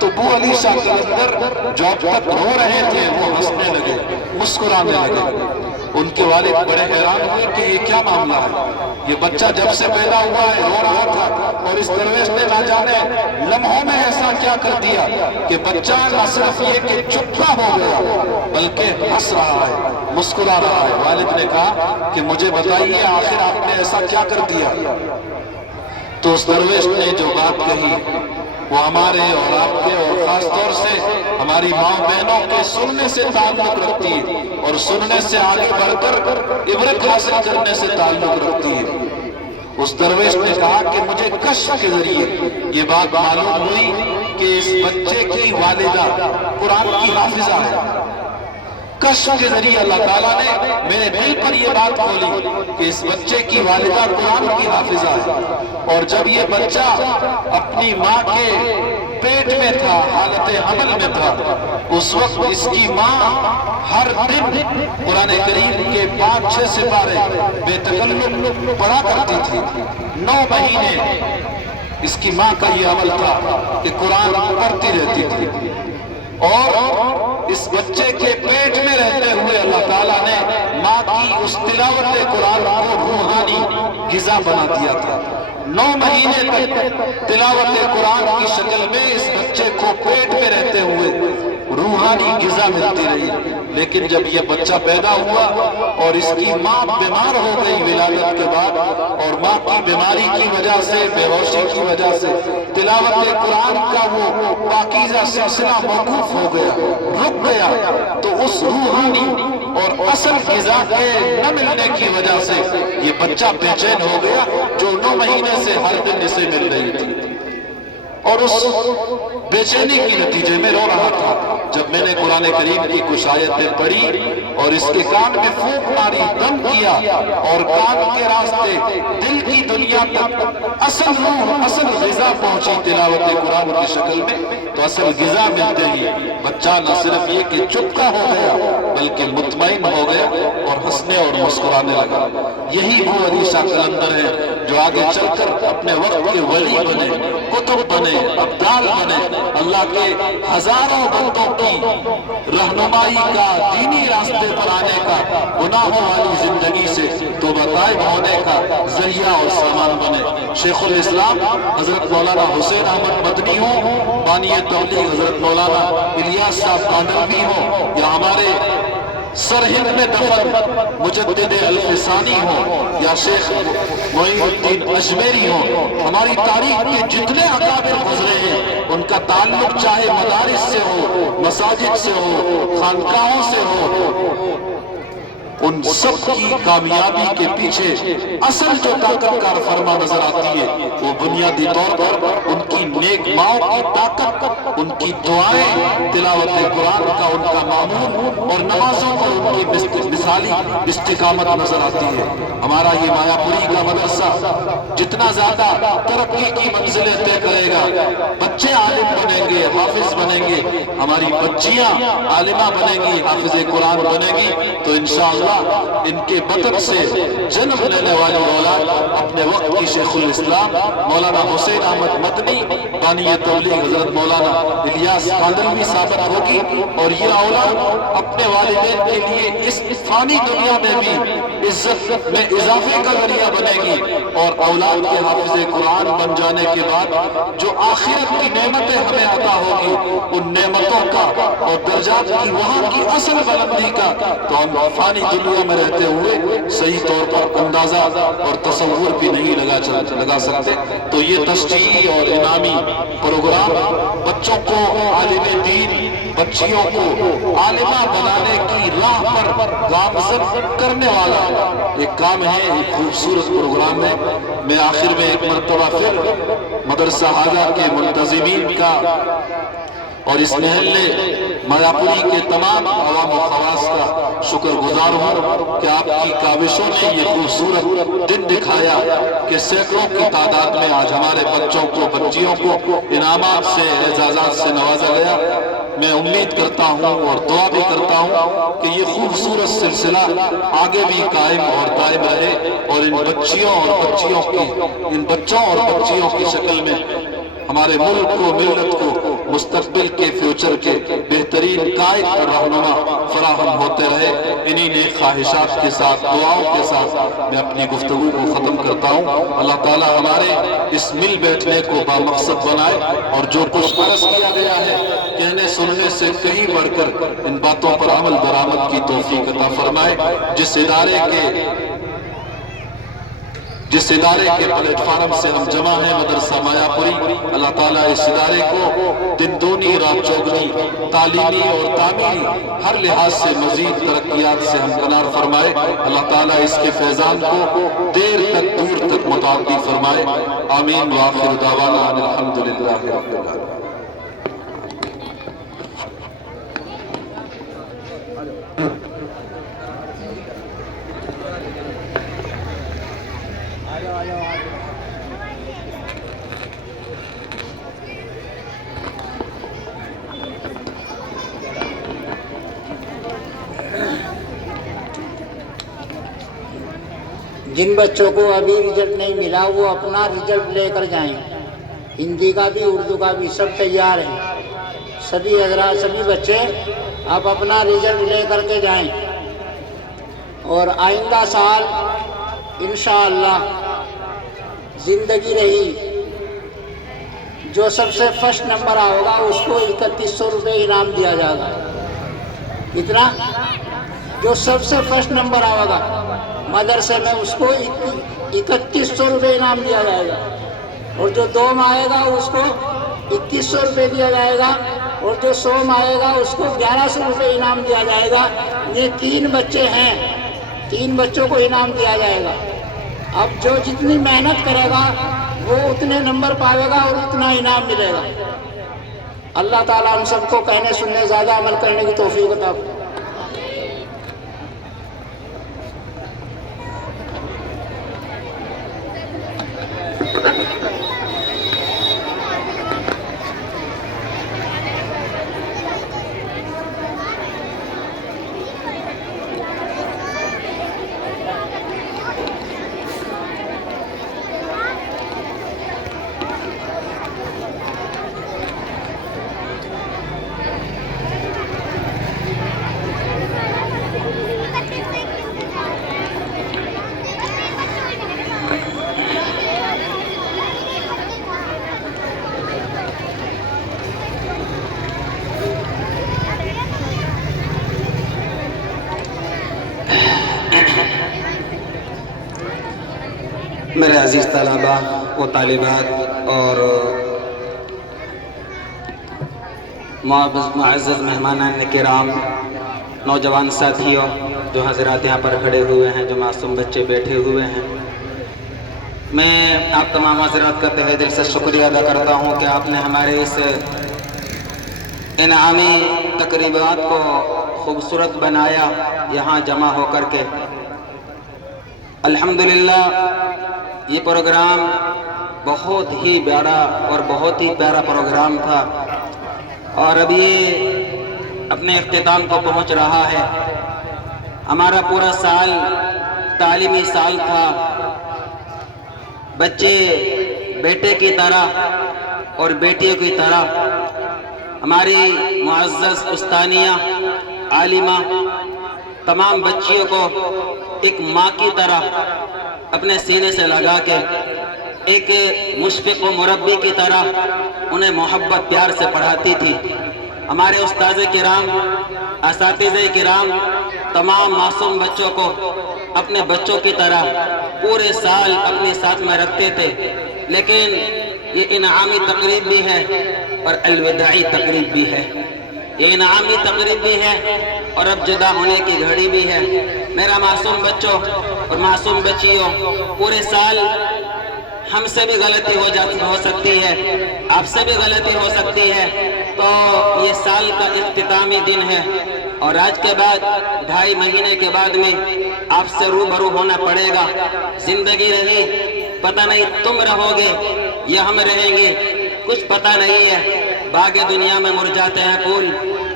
تو ابو علی شاہ قلندر جو اب تک رو رہے تھے وہ ہنسنے لگے, مسکرانے لگے. ان کے والد بڑے حیران ہوئے کہ یہ کیا معاملہ ہے, یہ بچہ جب سے پیدا ہوا ہے رو رہا تھا, اور اس درویش نے نہ جانے لمحوں میں ایسا کیا کر دیا کہ بچہ نہ صرف یہ کہ چپا ہو گیا بلکہ ہنس رہا ہے, مسکرا رہا ہے. والد نے کہا کہ مجھے بتائیے آخر آپ نے ایسا کیا کر دیا. تو اس درویش نے جو بات کہی وہ ہمارے اور آپ کے اور خاص طور سے ہماری ماں بہنوں کے سننے سے تعلق رکھتی ہے, اور سننے سے آگے بڑھ کر عبرت حاصل کرنے سے تعلق رکھتی ہے. اس درویش نے کہا کہ مجھے کشف کے ذریعے یہ بات معلوم ہوئی کہ اس بچے کی والدہ قرآن کی حافظہ ہے. کشف کے ذریعے اللہ تعالیٰ نے میرے دل پر یہ بات کھولی کہ اس بچے کی والدہ قرآن کی حافظہ ہے. اور جب یہ بچہ اپنی ماں کے پیٹ میں تھا, حالت حمل میں تھا, اس وقت اس کی ماں ہر دن قرآن کریم کے 5-6 سپارے بے تکلف پڑھا کرتی تھی. 9 مہینے اس کی ماں کا یہ عمل تھا کہ قرآن پڑھتی رہتی تھی. اور اس بچے کے پیٹ میں رہتے ہوئے اللہ تعالیٰ نے ماں کی اس تلاوت قرآن کو روحانی غذا بنا دیا تھا. 9 مہینے تک تلاوت قرآن کی شکل میں اس بچے کو پیٹ میں رہتے ہوئے روحانی غذا ملتی رہی. لیکن جب یہ بچہ پیدا ہوا اور اس کی ماں بیمار ہو گئی ولادت کے بعد, اور ماں کی بیماری کی وجہ سے, بے ہوشی کی وجہ سے تلاوت قرآن کا وہ پاکیزہ سلسلہ موقوف ہو گیا, رک گیا. تو اس روحانی اور اصل غذا کے نہ ملنے کی وجہ سے یہ بچہ بے چین ہو گیا, جو 9 مہینے سے ہر دن اسے مل رہی تھی. اور اس بے چینی کے نتیجے میں رو رہا تھا. جب میں نے قرآن کریم کی کچھ آیتیں پڑھی اور اس کے کان میں پھونک ماری, دم کیا, اور کان کے راستے دل کی دنیا تک اصل روح, اصل غذا پہنچی تلاوت قرآن کی شکل میں, تو اصل غذا ملتے ہی بچہ نہ صرف یہ کہ چپکا ہو گیا بلکہ مطمئن ہو گیا اور ہنسنے اور مسکرانے لگا. یہی ابو علی شاہ قلندر ہے جو آگے چل کر اپنے وقت کے ولی بنے, کتب بنے, ابدال بنے, اللہ کے ہزاروں بندوں کی رہنمائی کا, دینی راستے پر آنے کا, گناہوں والی زندگی سے توبہ طائب ہونے کا ذریعہ اور سامان بنے. شیخ الاسلام حضرت مولانا حسین احمد مدنی ہوں, بانی تبلیغ حضرت مولانا الیاس صاحب کانڈلوی ہوں, یا ہمارے سرہند میں دفن مجدد الفسانی ہوں, یا شیخ معین الدین اجمیری ہوں, ہماری تاریخ کے جتنے اکابر گزرے ہیں ان کا تعلق چاہے مدارس سے ہو, مساجد سے ہو, خانقاہوں سے ہو, ان سب کی کامیابی کے پیچھے اصل جو طاقت کار فرما نظر آتی ہے وہ بنیادی طور پر ان کی نیک ماؤں کی طاقت, ان کی دعائیں, تلاوت قرآن کا ان کا معمول, اور نمازوں پر ان کی مثالی استقامت نظر آتی ہے. ہمارا یہ مایا پوری کا مدرسہ جتنا زیادہ ترقی کی منزلیں طے کرے گا, بچے عالم بنیں گے, حافظ بنیں گے, ہماری بچیاں عالمہ بنیں گی, حافظ قرآن بنیں گی, تو انشاءاللہ ان کے بطن سے جنم لینے والی اولاد اپنے وقت کی شیخ الاسلام مولانا حسین احمد مدنی, بانی تبلیغ حضرت مولانا الیاس کانڈلوی ثابت ہوگی. اور یہ اولاد اپنے والدین کے لیے اس فانی دنیا میں بھی عزت میں اضافے کا ذریعہ بنے گی، اور اولاد کے حافظ قرآن بن جانے کے بعد جو آخرت کی نعمتیں ہمیں عطا ہوگی، ان نعمتوں کا اور درجات کی وہاں کی اصل بلندی کا تو ہم فانی دنیا میں رہتے ہوئے صحیح طور پر اندازہ اور تصور بھی نہیں لگا سکتے۔ تو یہ تشجیعی اور انعامی پروگرام بچوں کو عالم دین، بچیوں کو عالمہ بنانے کی راہ پر گامزن کرنے والا ایک کام ہے، ایک خوبصورت پروگرام ہے۔ میں آخر میں ایک مرتبہ پھر مدرسہ حاجہ کے منتظمین کا اور اس محلے مایاپوری کے تمام عوام و خواص کا شکر گزار ہوں کہ آپ کی کاوشوں نے یہ خوبصورت دن دکھایا کہ سینکڑوں کی تعداد میں آج ہمارے بچوں کو، بچیوں کو انعامات سے، اعزازات سے نوازا گیا۔ میں امید کرتا ہوں اور دعا بھی کرتا ہوں کہ یہ خوبصورت سلسلہ آگے بھی قائم اور دائم رہے، اور ان بچوں اور بچیوں کی شکل میں ہمارے ملک کو، ملت کو مستقبل کے فیوچر کے بہترین قائد اور رہنما فراہم ہوتے رہے۔ انہی نیک خواہشات کے ساتھ، دعاؤں کے ساتھ میں اپنی گفتگو کو ختم کرتا ہوں۔ اللہ تعالی ہمارے اس مل بیٹھنے کو بامقصد بنائے، اور جو کچھ عرض کیا گیا ہے کہنے سننے سے کہیں بڑھ کر ان باتوں پر عمل درآمد کی توفیق عطا فرمائے۔ جس ادارے کے پلیٹ فارم سے ہم جمع ہیں، مدرسہ مایاپوری، اللہ تعالیٰ اس ادارے کو دن دونی رات چوگنی تعلیمی اور تعمیری ہر لحاظ سے مزید ترقیات سے ہمکنار فرمائے۔ اللہ تعالیٰ اس کے فیضان کو دیر تک، دور تک متعدی فرمائے۔ آمین وآخر دعوانا ان الحمدللہ رب العالمین۔ جن بچوں کو ابھی رزلٹ نہیں ملا وہ اپنا رزلٹ لے کر جائیں، ہندی کا بھی، اردو کا بھی، سب تیار ہیں۔ سبھی حضرات، سبھی بچے آپ اپنا رزلٹ لے کر کے جائیں، اور آئندہ سال انشاءاللہ زندگی رہی جو سب سے فرسٹ نمبر آئے گا اس کو 3100 روپے انعام دیا جائے گا۔ کتنا؟ جو سب سے فرسٹ نمبر آئے گا مدرسے میں اس کو 3100 روپے انعام دیا جائے گا، اور جو دوم آئے گا اس کو 2100 روپے دیا جائے گا، اور جو سوم آئے گا اس کو 1100 روپے انعام دیا جائے گا۔ یہ 3 بچے ہیں، 3 بچوں کو انعام دیا جائے گا۔ اب جو جتنی محنت کرے گا وہ اتنے نمبر پائے گا اور اتنا انعام ملے گا۔ اللہ تعالیٰ ہم سب کو کہنے سننے زیادہ عمل کرنے کی توفیق عطا فرمائے۔ میرے عزیز طلباء و طالبات اور معزز مہمانان کرام، نوجوان ساتھیوں جو حضرات یہاں پر کھڑے ہوئے ہیں، جو معصوم بچے بیٹھے ہوئے ہیں، میں آپ تمام حضرات کا تہہ دل سے شکریہ ادا کرتا ہوں کہ آپ نے ہمارے اس انعامی تقریبات کو خوبصورت بنایا یہاں جمع ہو کر کے۔ الحمدللہ یہ پروگرام بہت ہی بڑا اور بہت ہی پیارا پروگرام تھا، اور اب یہ اپنے اختتام کو پہنچ رہا ہے۔ ہمارا پورا سال تعلیمی سال تھا، بچے بیٹے کی طرح اور بیٹیوں کی طرح ہماری معزز استانیہ عالمہ تمام بچیوں کو ایک ماں کی طرح اپنے سینے سے لگا کے ایک مشفق و مربی کی طرح انہیں محبت پیار سے پڑھاتی تھی۔ ہمارے استاد کرام، اساتذہ کرام تمام معصوم بچوں کو اپنے بچوں کی طرح پورے سال اپنے ساتھ میں رکھتے تھے، لیکن یہ انعامی تقریب بھی ہے اور الوداعی تقریب بھی ہے۔ یہ انعامی تقریب بھی ہے اور اب جدا ہونے کی گھڑی بھی ہے۔ میرا معصوم بچوں اور معصوم بچیوں، پورے سال ہم سے بھی غلطی ہو سکتی ہے، آپ سے بھی غلطی ہو سکتی ہے، تو یہ سال کا اختتامی دن ہے اور آج کے بعد 2.5 مہینے کے بعد میں آپ سے روبرو ہونا پڑے گا۔ زندگی رہی، پتہ نہیں تم رہو گے یا ہم رہیں گے، کچھ پتہ نہیں ہے۔ باغ دنیا میں مرجھاتے ہیں پھول،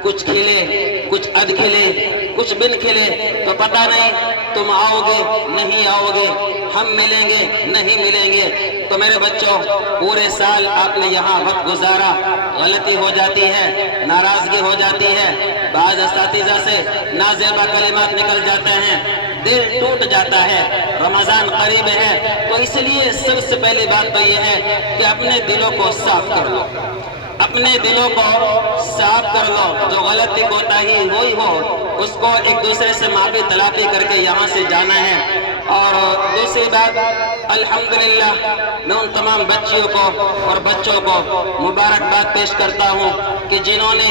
کچھ کھلے کچھ ادھ کھلے کچھ بن کھلے، تو پتہ نہیں تم آؤ گے نہیں آؤ گے، ہم ملیں گے نہیں ملیں گے۔ تو میرے بچوں، پورے سال آپ نے یہاں وقت گزارا، غلطی ہو جاتی ہے، ناراضگی ہو جاتی ہے، بعض اساتذہ سے نازیبا کلمات نکل جاتے ہیں، دل ٹوٹ جاتا ہے۔ رمضان قریب ہے تو اس لیے سب سے پہلی بات تو یہ ہے کہ اپنے دلوں کو صاف کر لو، اپنے دلوں کو صاف کر لو۔ جو غلطی کوتاہی ہوئی ہو اس کو ایک دوسرے سے معافی تلافی کر کے یہاں سے جانا ہے۔ اور دوسری بات، الحمدللہ میں ان تمام بچیوں کو اور بچوں کو مبارکباد پیش کرتا ہوں کہ جنہوں نے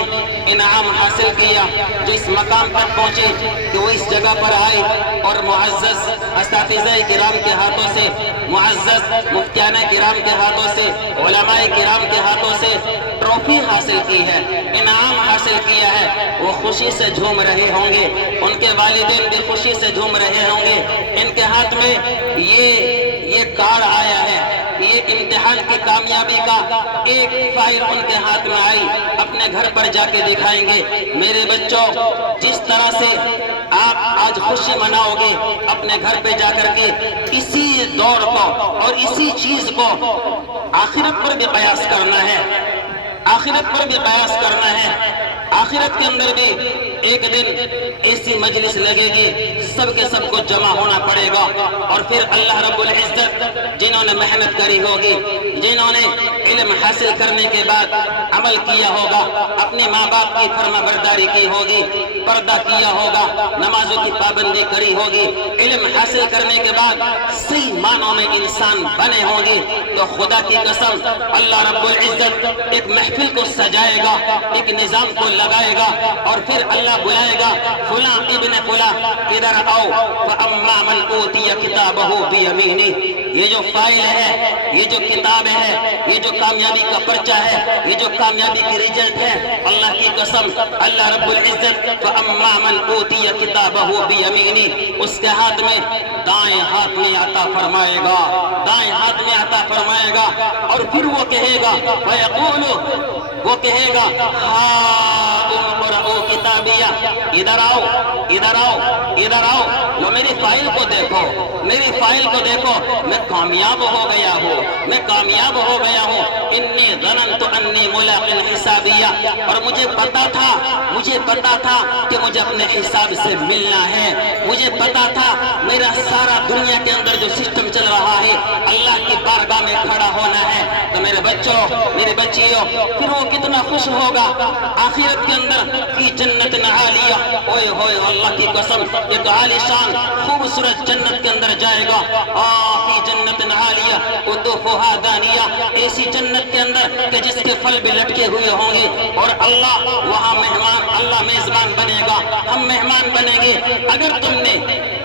انعام حاصل کیا، جس مقام تک پہنچے کہ وہ اس جگہ پر آئے اور معزز اساتذہ کرام کے ہاتھوں سے، معزز مفتیان کرام کے ہاتھوں سے، علماء کرام کے ہاتھوں سے ٹرافی حاصل کی ہے، انعام حاصل کیا ہے، وہ خوشی سے جھوم رہے ہوں گے، ان کے والدین بھی خوشی سے جھوم رہے ہوں گے۔ ان کے ہاتھ میں یہ کارڈ آیا ہے، یہ امتحان کی کامیابی کا ایک فائل ان کے ہاتھ میں آئی، اپنے گھر پر جا کے دکھائیں گے۔ میرے بچوں، جس طرح سے آپ آج خوشی مناؤ گے اپنے گھر پہ جا کر کے، اسی دور کو اور اسی چیز کو آخرت پر بھی قیاس کرنا ہے، آخرت پر بھی قیاس کرنا ہے۔ آخرت کے اندر بھی ایک دن ایسی مجلس لگے گی، سب کے سب کو جمع ہونا پڑے گا، اور پھر اللہ رب العزت جنہوں نے محنت کری ہوگی، جنہوں نے علم حاصل کرنے کے بعد عمل کیا ہوگا، اپنے ماں باپ کی فرما برداری کی ہوگی، پردہ کیا ہوگا، نمازوں کی پابندی کری ہوگی، علم حاصل کرنے کے بعد صحیح معنوں میں انسان بنے ہوں گے، تو خدا کی قسم اللہ رب العزت ایک محفل کو سجائے گا، ایک نظام کو لگائے گا، اور پھر اللہ بلائے گا، فلاں ابن فلاں ادھر آؤ، فَأَمَّا مَنْ أُوتِيَ كِتَابَهُ بِيَمِينِهِ۔ یہ جو فائل ہے، یہ جو کتاب ہے، یہ جو کامیابی کا پرچہ ہے، یہ جو کامیابی کی رزلٹ ہے، اللہ کی قسم اللہ رب العزت فَأَمَّا مَنْ أُوتِيَ كِتَابَهُ بِيَمِينِهِ، اس کے ہاتھ میں دائیں ہاتھ میں عطا فرمائے گا، دائیں ہاتھ میں عطا فرمائے گا، اور پھر وہ کہے گا وَيَقُولُ، وہ کہے گا ہَاؤْمُ اقْرَءُوا کتابیہ، ادھر آؤ ادھر آؤ ادھر آؤ، لو میری فائل کو دیکھو، میری فائل کو دیکھو، میں کامیاب ہو گیا ہوں، میں کامیاب ہو گیا ہوں، انی ظننت انی ملاق حسابیہ، اور مجھے پتا تھا کہ مجھے اپنے حساب سے ملنا ہے، مجھے پتا تھا میرا سارا دنیا کے اندر جو سسٹم چل رہا ہے اللہ کی بارگاہ میں کھڑا ہونا ہے۔ تو میرے بچوں، میری بچیوں، پھر وہ کتنا خوش ہوگا آخرت کے اندر کی جنت عالیہ، اوئے ہوئے اللہ کی قسم ایک عالی شان خوبصورت جنت کے اندر جائے گا، فی جنت عالیہ قطوفہا دانیہ، ایسی جنت کے اندر کہ جس کے پھل بھی لٹکے ہوئے ہوں گے، اور اللہ وہاں مہمان، اللہ میزبان بنے گا، ہم مہمان بنیں گے۔ اگر تم نے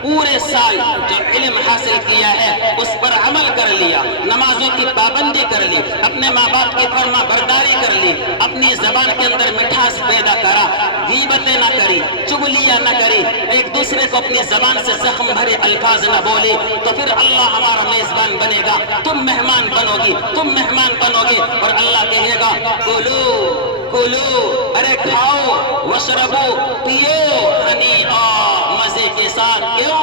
پورے سال جو علم حاصل کیا ہے اس پر عمل کر لیا، نمازوں کی پابندی کر لی، اپنے ماں باپ کی فرما برداری کر لی، اپنی زبان کے اندر مٹھاس پیدا کرا، غیبتیں نہ کری، چغلیاں نہ کری، ایک دوسرے کو اپنی زبان سے زخم بھرے الفاظ نہ بولے، تو پھر اللہ ہمارا میزبان بنے گا، تم مہمان بنو گی، تم مہمان بنو گے، اور اللہ کہے گا کلو، ارے کھاؤ، وشربو، پیو، ہنی مزے کے ساتھ، کیوں؟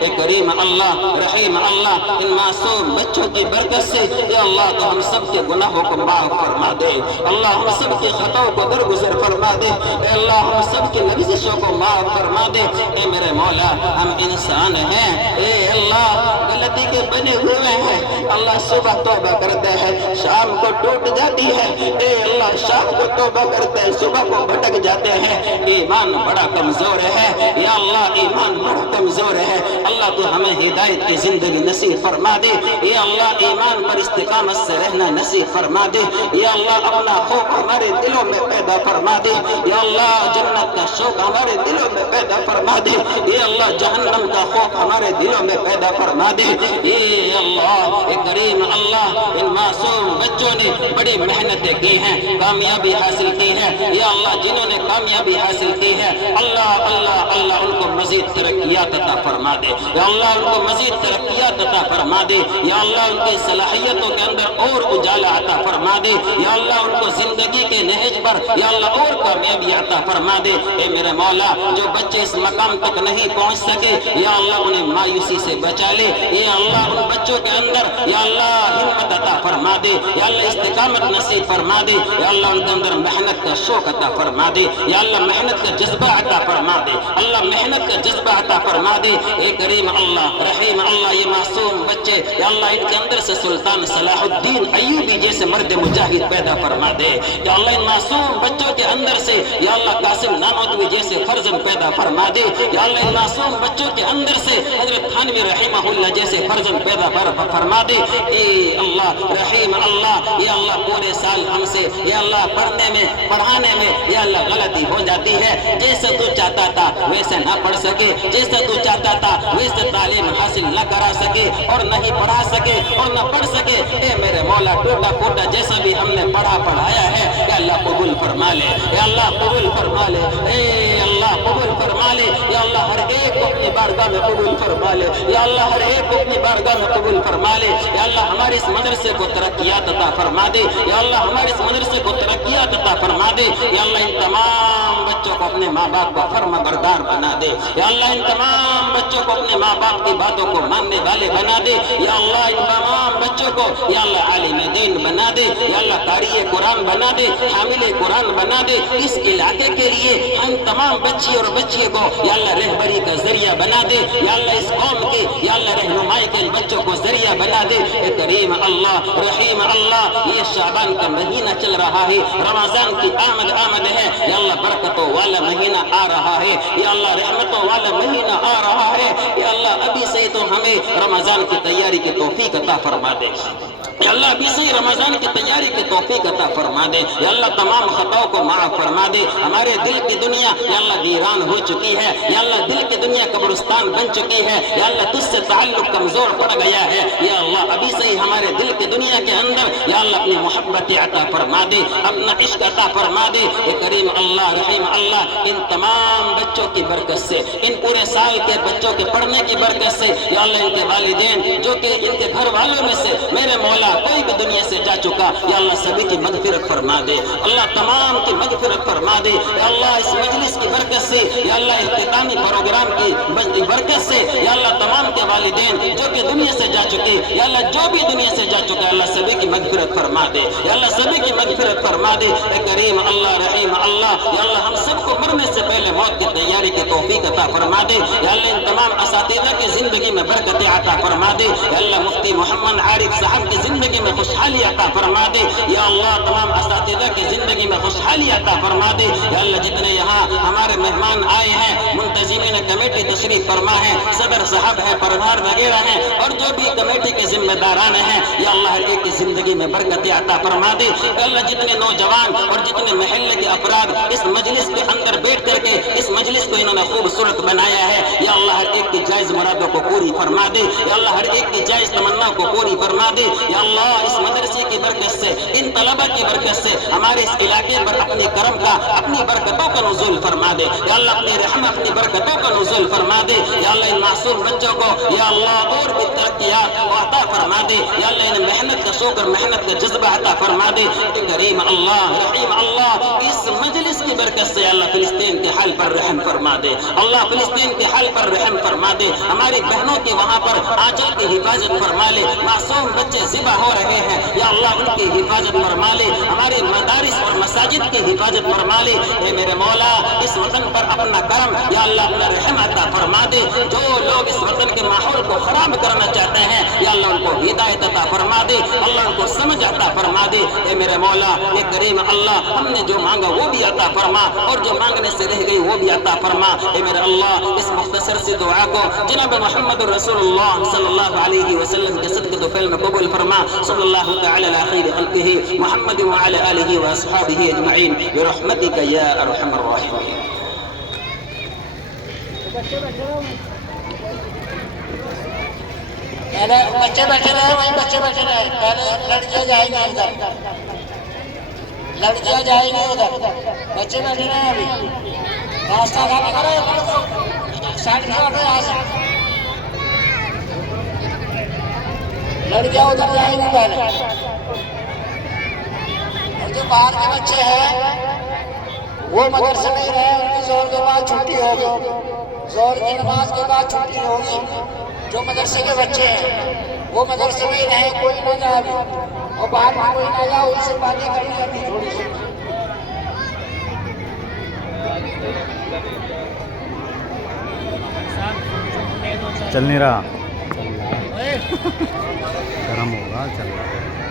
اے کریم اللہ رحیم اللہ، ان معصوم بچوں کی برکت سے یا اللہ تو ہم سب کے گناہوں کو معاف فرما دے، اللہ ہم سب کے خطاؤں کو درگزر فرما دے، اے اللہ ہم سب کی لغزشوں کو معاف فرما دے۔ اے میرے مولا ہم انسان ہیں، اے اللہ غلطی کے بنے ہوئے ہیں، اللہ صبح توبہ کرتے ہیں شام کو ٹوٹ جاتی ہے، اے اللہ شام کو توبہ کرتے ہیں صبح کو بھٹک جاتے ہیں، ایمان بڑا کمزور ہے یا اللہ ایمان بڑا کمزور ہے، اللہ تو ہمیں ہدایت کی زندگی نصیب فرما دے، یا اللہ ایمان پر استقامت سے رہنا نصیب فرما دے، یا اللہ اپنا خوف ہمارے دلوں میں پیدا فرما دے، یا اللہ جنت کا شوق ہمارے دلوں میں پیدا فرما دے، یا اللہ جہنم کا خوف ہمارے دلوں میں پیدا فرما دے، اے اللہ اے کریم اللہ ان معصوم بچوں نے بڑی محنتیں کی ہیں، کامیابی حاصل کی ہے، یا اللہ جنہوں نے کامیابی حاصل کی ہے اللہ اللہ اللہ ان کو مزید ترقیات عطا فرما دے، یا اللہ ان کو مزید ترقیات عطا فرما دے، یا اللہ ان کی صلاحیتوں کے اندر اور اجالا عطا فرما دے، یا اللہ ان کو زندگی کے نہج پر یا اللہ اور کامیابی عطا فرما دے۔ اے میرے مولا جو بچے اس مقام تک نہیں پہنچ سکے یا اللہ انہیں مایوسی سے بچا لے، یا اللہ ان بچوں کے اندر یا اللہ ہمت عطا فرما دے، یا اللہ استقامت نصیب فرما دے، یا اللہ ان کے اندر محنت کا شوق عطا فرما دے، یا اللہ محنت کا جذبہ عطا فرما دے، اللہ محنت کا جذبہ عطا فرما دے۔ اے کریم اللہ رحیم اللہ یہ معصوم بچے یا اللہ ان کے اندر سے سلطان صلاح الدین ایوبی جیسے مرد مجاہد پیدا فرما دے، یا اللہ ان معصوم بچوں کے اندر سے یا اللہ قاسم نانوتوی جیسے فرزند پیدا فرما دے، یا اللہ ان معصوم بچوں کے اندر سے حضرت تھانوی رحمہ اللہ جیسے فرزند پیدا فرما دے۔ اے اللہ رحیم اللہ یا اللہ پورے سال ہم سے یا اللہ پڑھنے میں پڑھانے میں یا اللہ غلطی ہو جاتی ہے، جیسے تو چاہتا تھا ویسے نہ پڑھ سکے، جیسے تو چاہتا تھا ویسے تعلیم حاصل نہ کرا سکے اور نہ ہی پڑھا سکے اور نہ پڑھ سکے، اے میرے مولا ٹوٹا پھوٹا جیسا بھی ہم نے پڑھایا ہے یا اللہ قبول فرما لے، یا اللہ قبول فرما لے، اے اللہ قبول فرما لے، یا اللہ ہر ایک کو اپنی بارگاہ میں قبول فرما لے، یا اللہ ہر ایک کو اپنی بارگاہ میں قبول فرما لے، یا اللہ ہمارے اس مدرسے کو ترقیات عطا فرما دے، یا اللہ ہمارے اس مدرسے کو ترقیات عطا فرما دے، یا اللہ ان تمام بچوں کو اپنے ماں باپ کا فرما بردار بنا دے، یا اللہ ان تمام بچوں کو اپنے ماں باپ کی باتوں کو ماننے والے بنا دے، یا اللہ ان تمام بچوں کو یا اللہ عالم دین بنا دے، یا اللہ قاری قرآن بنا دے، حامل قرآن بنا دے، اس علاقے کے لیے ہم تمام بچی اور بچیوں کو یا اللہ رہبری کا ذریعہ بنا دے، یا اللہ اس قوم کے یا اللہ رہنمائی کے بچوں کو ذریعہ بنا دے۔ اے کریم اللہ رحیم اللہ یہ شعبان کا مہینہ چل رہا ہے، رمضان کی آمد ہے، یا اللہ برکتوں والا مہینہ آ رہا ہے، یا اللہ رحمتوں والا مہینہ آ رہا ہے، یا اللہ ابھی سے تو ہمیں رمضان کی تیاری کی توفیق عطا فرما دے، یا اللہ ابھی سے رمضان کی تیاری کی توفیق عطا فرما دے، یا اللہ تمام خطاؤں کو معاف فرما دے، ہمارے دل کی دنیا یا اللہ ویران ہو چکی ہے، یا اللہ دل کی دنیا قبرستان بن چکی ہے، یا اللہ تجھ سے تعلق کمزور پڑ گیا ہے، یا اللہ ابھی سے ہمارے دل کی دنیا کے اندر یا اللہ اپنی محبت عطا فرما دے، اپنا عشق عطا فرما دے۔ اے کریم اللہ رحیم اللہ ان تمام بچوں کی برکت سے، ان پورے سال کے بچوں کے پڑھنے کی برکت سے یا اللہ ان کے والدین جو کہ ان کے گھر والوں میں سے میرے مولا کوئی بھی دنیا سے جا چکا یا اللہ سبھی کی مغفرت فرما دے، اللہ تمام کی مغفرت فرما دے، یا اللہ اس مجلس کی برکت سے یا اللہ اختتامی پروگرام کی برکت سے یا اللہ تمام کے والدین جو کہ دنیا سے جا چکے یا اللہ جو بھی دنیا سے جا چکا اللہ سبھی کی مغفرت فرما دے، یا اللہ سبھی کی مغفرت فرما دے۔ اے کریم اللہ رحیم اللہ یا اللہ ہم سب کو مرنے سے پہلے موت کی تیاری کی توفیق عطا فرما دے، یا اللہ ان تمام اساتذہ کی زندگی میں برکت عطا فرما دے، یا اللہ مفتی محمد عارف صاحب کی زندگی میں خوشحالی عطا فرما دے، یا اللہ تمام اساتذہ کی زندگی میں خوشحالی عطا فرما دے، یا اللہ جتنے یہاں ہمارے مہمان آئے ہیں منتظمین کمیٹی تشریف فرما ہے، صدر صاحب ہے، پردھان وغیرہ ہیں اور جو بھی کمیٹی کے ذمہ داران ہیں یا اللہ ہر ایک کی زندگی میں برکت عطا فرما دے، یا اللہ جتنے نوجوان اور جتنے محلے کے افراد اس مجلس کے اندر بیٹھ کر کے اس مجلس کو انہوں نے خوبصورت بنایا ہے یا اللہ ہر ایک کی جائز مرادوں کو پوری فرما دے، یا اللہ ہر ایک کی جائز تمنا کو پوری فرما دے، یا اللہ اس مدرسے کی برکت سے ان طلبہ کی برکت سے ہمارے اس علاقے پر اپنے کرم کا اپنی برکتوں کا نزول فرما دے، یا اللہ اپنی رحم اپنی برکتوں کا نزول فرما دے، یا اللہ ان معصوم بچوں کو یا اللہ اور بھی ترقیات عطا فرما دے، یا اللہ ان محنت کا شوق اور محنت کا جذبہ عطا فرما دے۔ کریم اللہ رحیم اللہ اس مجلس کی برکت سے اللہ فلسطین کے حال پر رحم فرما دے، اللہ فلسطین کے حال پر رحم فرما دے، ہماری بہنوں کی وہاں پر آنچل کی حفاظت فرما لے، معصوم بچے ذبح ہو رہے ہیں یا اللہ ان کی حفاظت فرما لے، ہماری مدارس اور مساجد کی حفاظت فرما لے، اے میرے مولا اس وطن پر اپنا کرم یا اللہ اپنا رحم عطا فرما دے، جو لوگ اس وطن کے ماحول کو خراب کرنا چاہتے ہیں یا اللہ ان کو ہدایت عطا فرما دے، اللہ ان کو سمجھ عطا فرما دے، اے میرے مولا اے کریم اللہ ہم نے جو مانگا وہ بھی عطا فرما اور جو مانگنے سے رہ گئی وہ بھی عطا فرما، اے میرے اللہ اس مختصر سی دعا کو جناب محمد رسول اللہ صلی اللہ علیہ وسلم کے صدقے تو فعل میں قبول فرما، صلی اللہ تعالی علی خیر خلقہ محمد وعلی آلہ واصحابہ اجمعین برحمتک یا ارحم الراحمین۔ پہلے بچے بیٹھے رہے وہیں بچے بیٹھے رہے، پہلے لڑکیاں جائیں گی ادھر، لڑکیاں جائیں گی ادھر، بچے بیٹھے رہے ابھی راستہ کھانا کرو سائڈ میں بیٹھو، یہاں سے لڑکیاں ادھر جائیں گی پہلے، اور جو باہر کے بچے ہیں وہ مدرسے میں رہے، ان کی زور کے بعد چھٹی ہوگی، زور کی نماز کے بعد چھٹی ہوگی، جو مدرسے کے بچے ہیں وہ مدرسے میں ہی رہے، کوئی نہ جائے ابھی، اور باہر میں کوئی نہ جائے، ان سے باتیں کرنی ابھی تھوڑی سی۔ چل نہیں رہا، گرم ہوگا، چل رہا ہے۔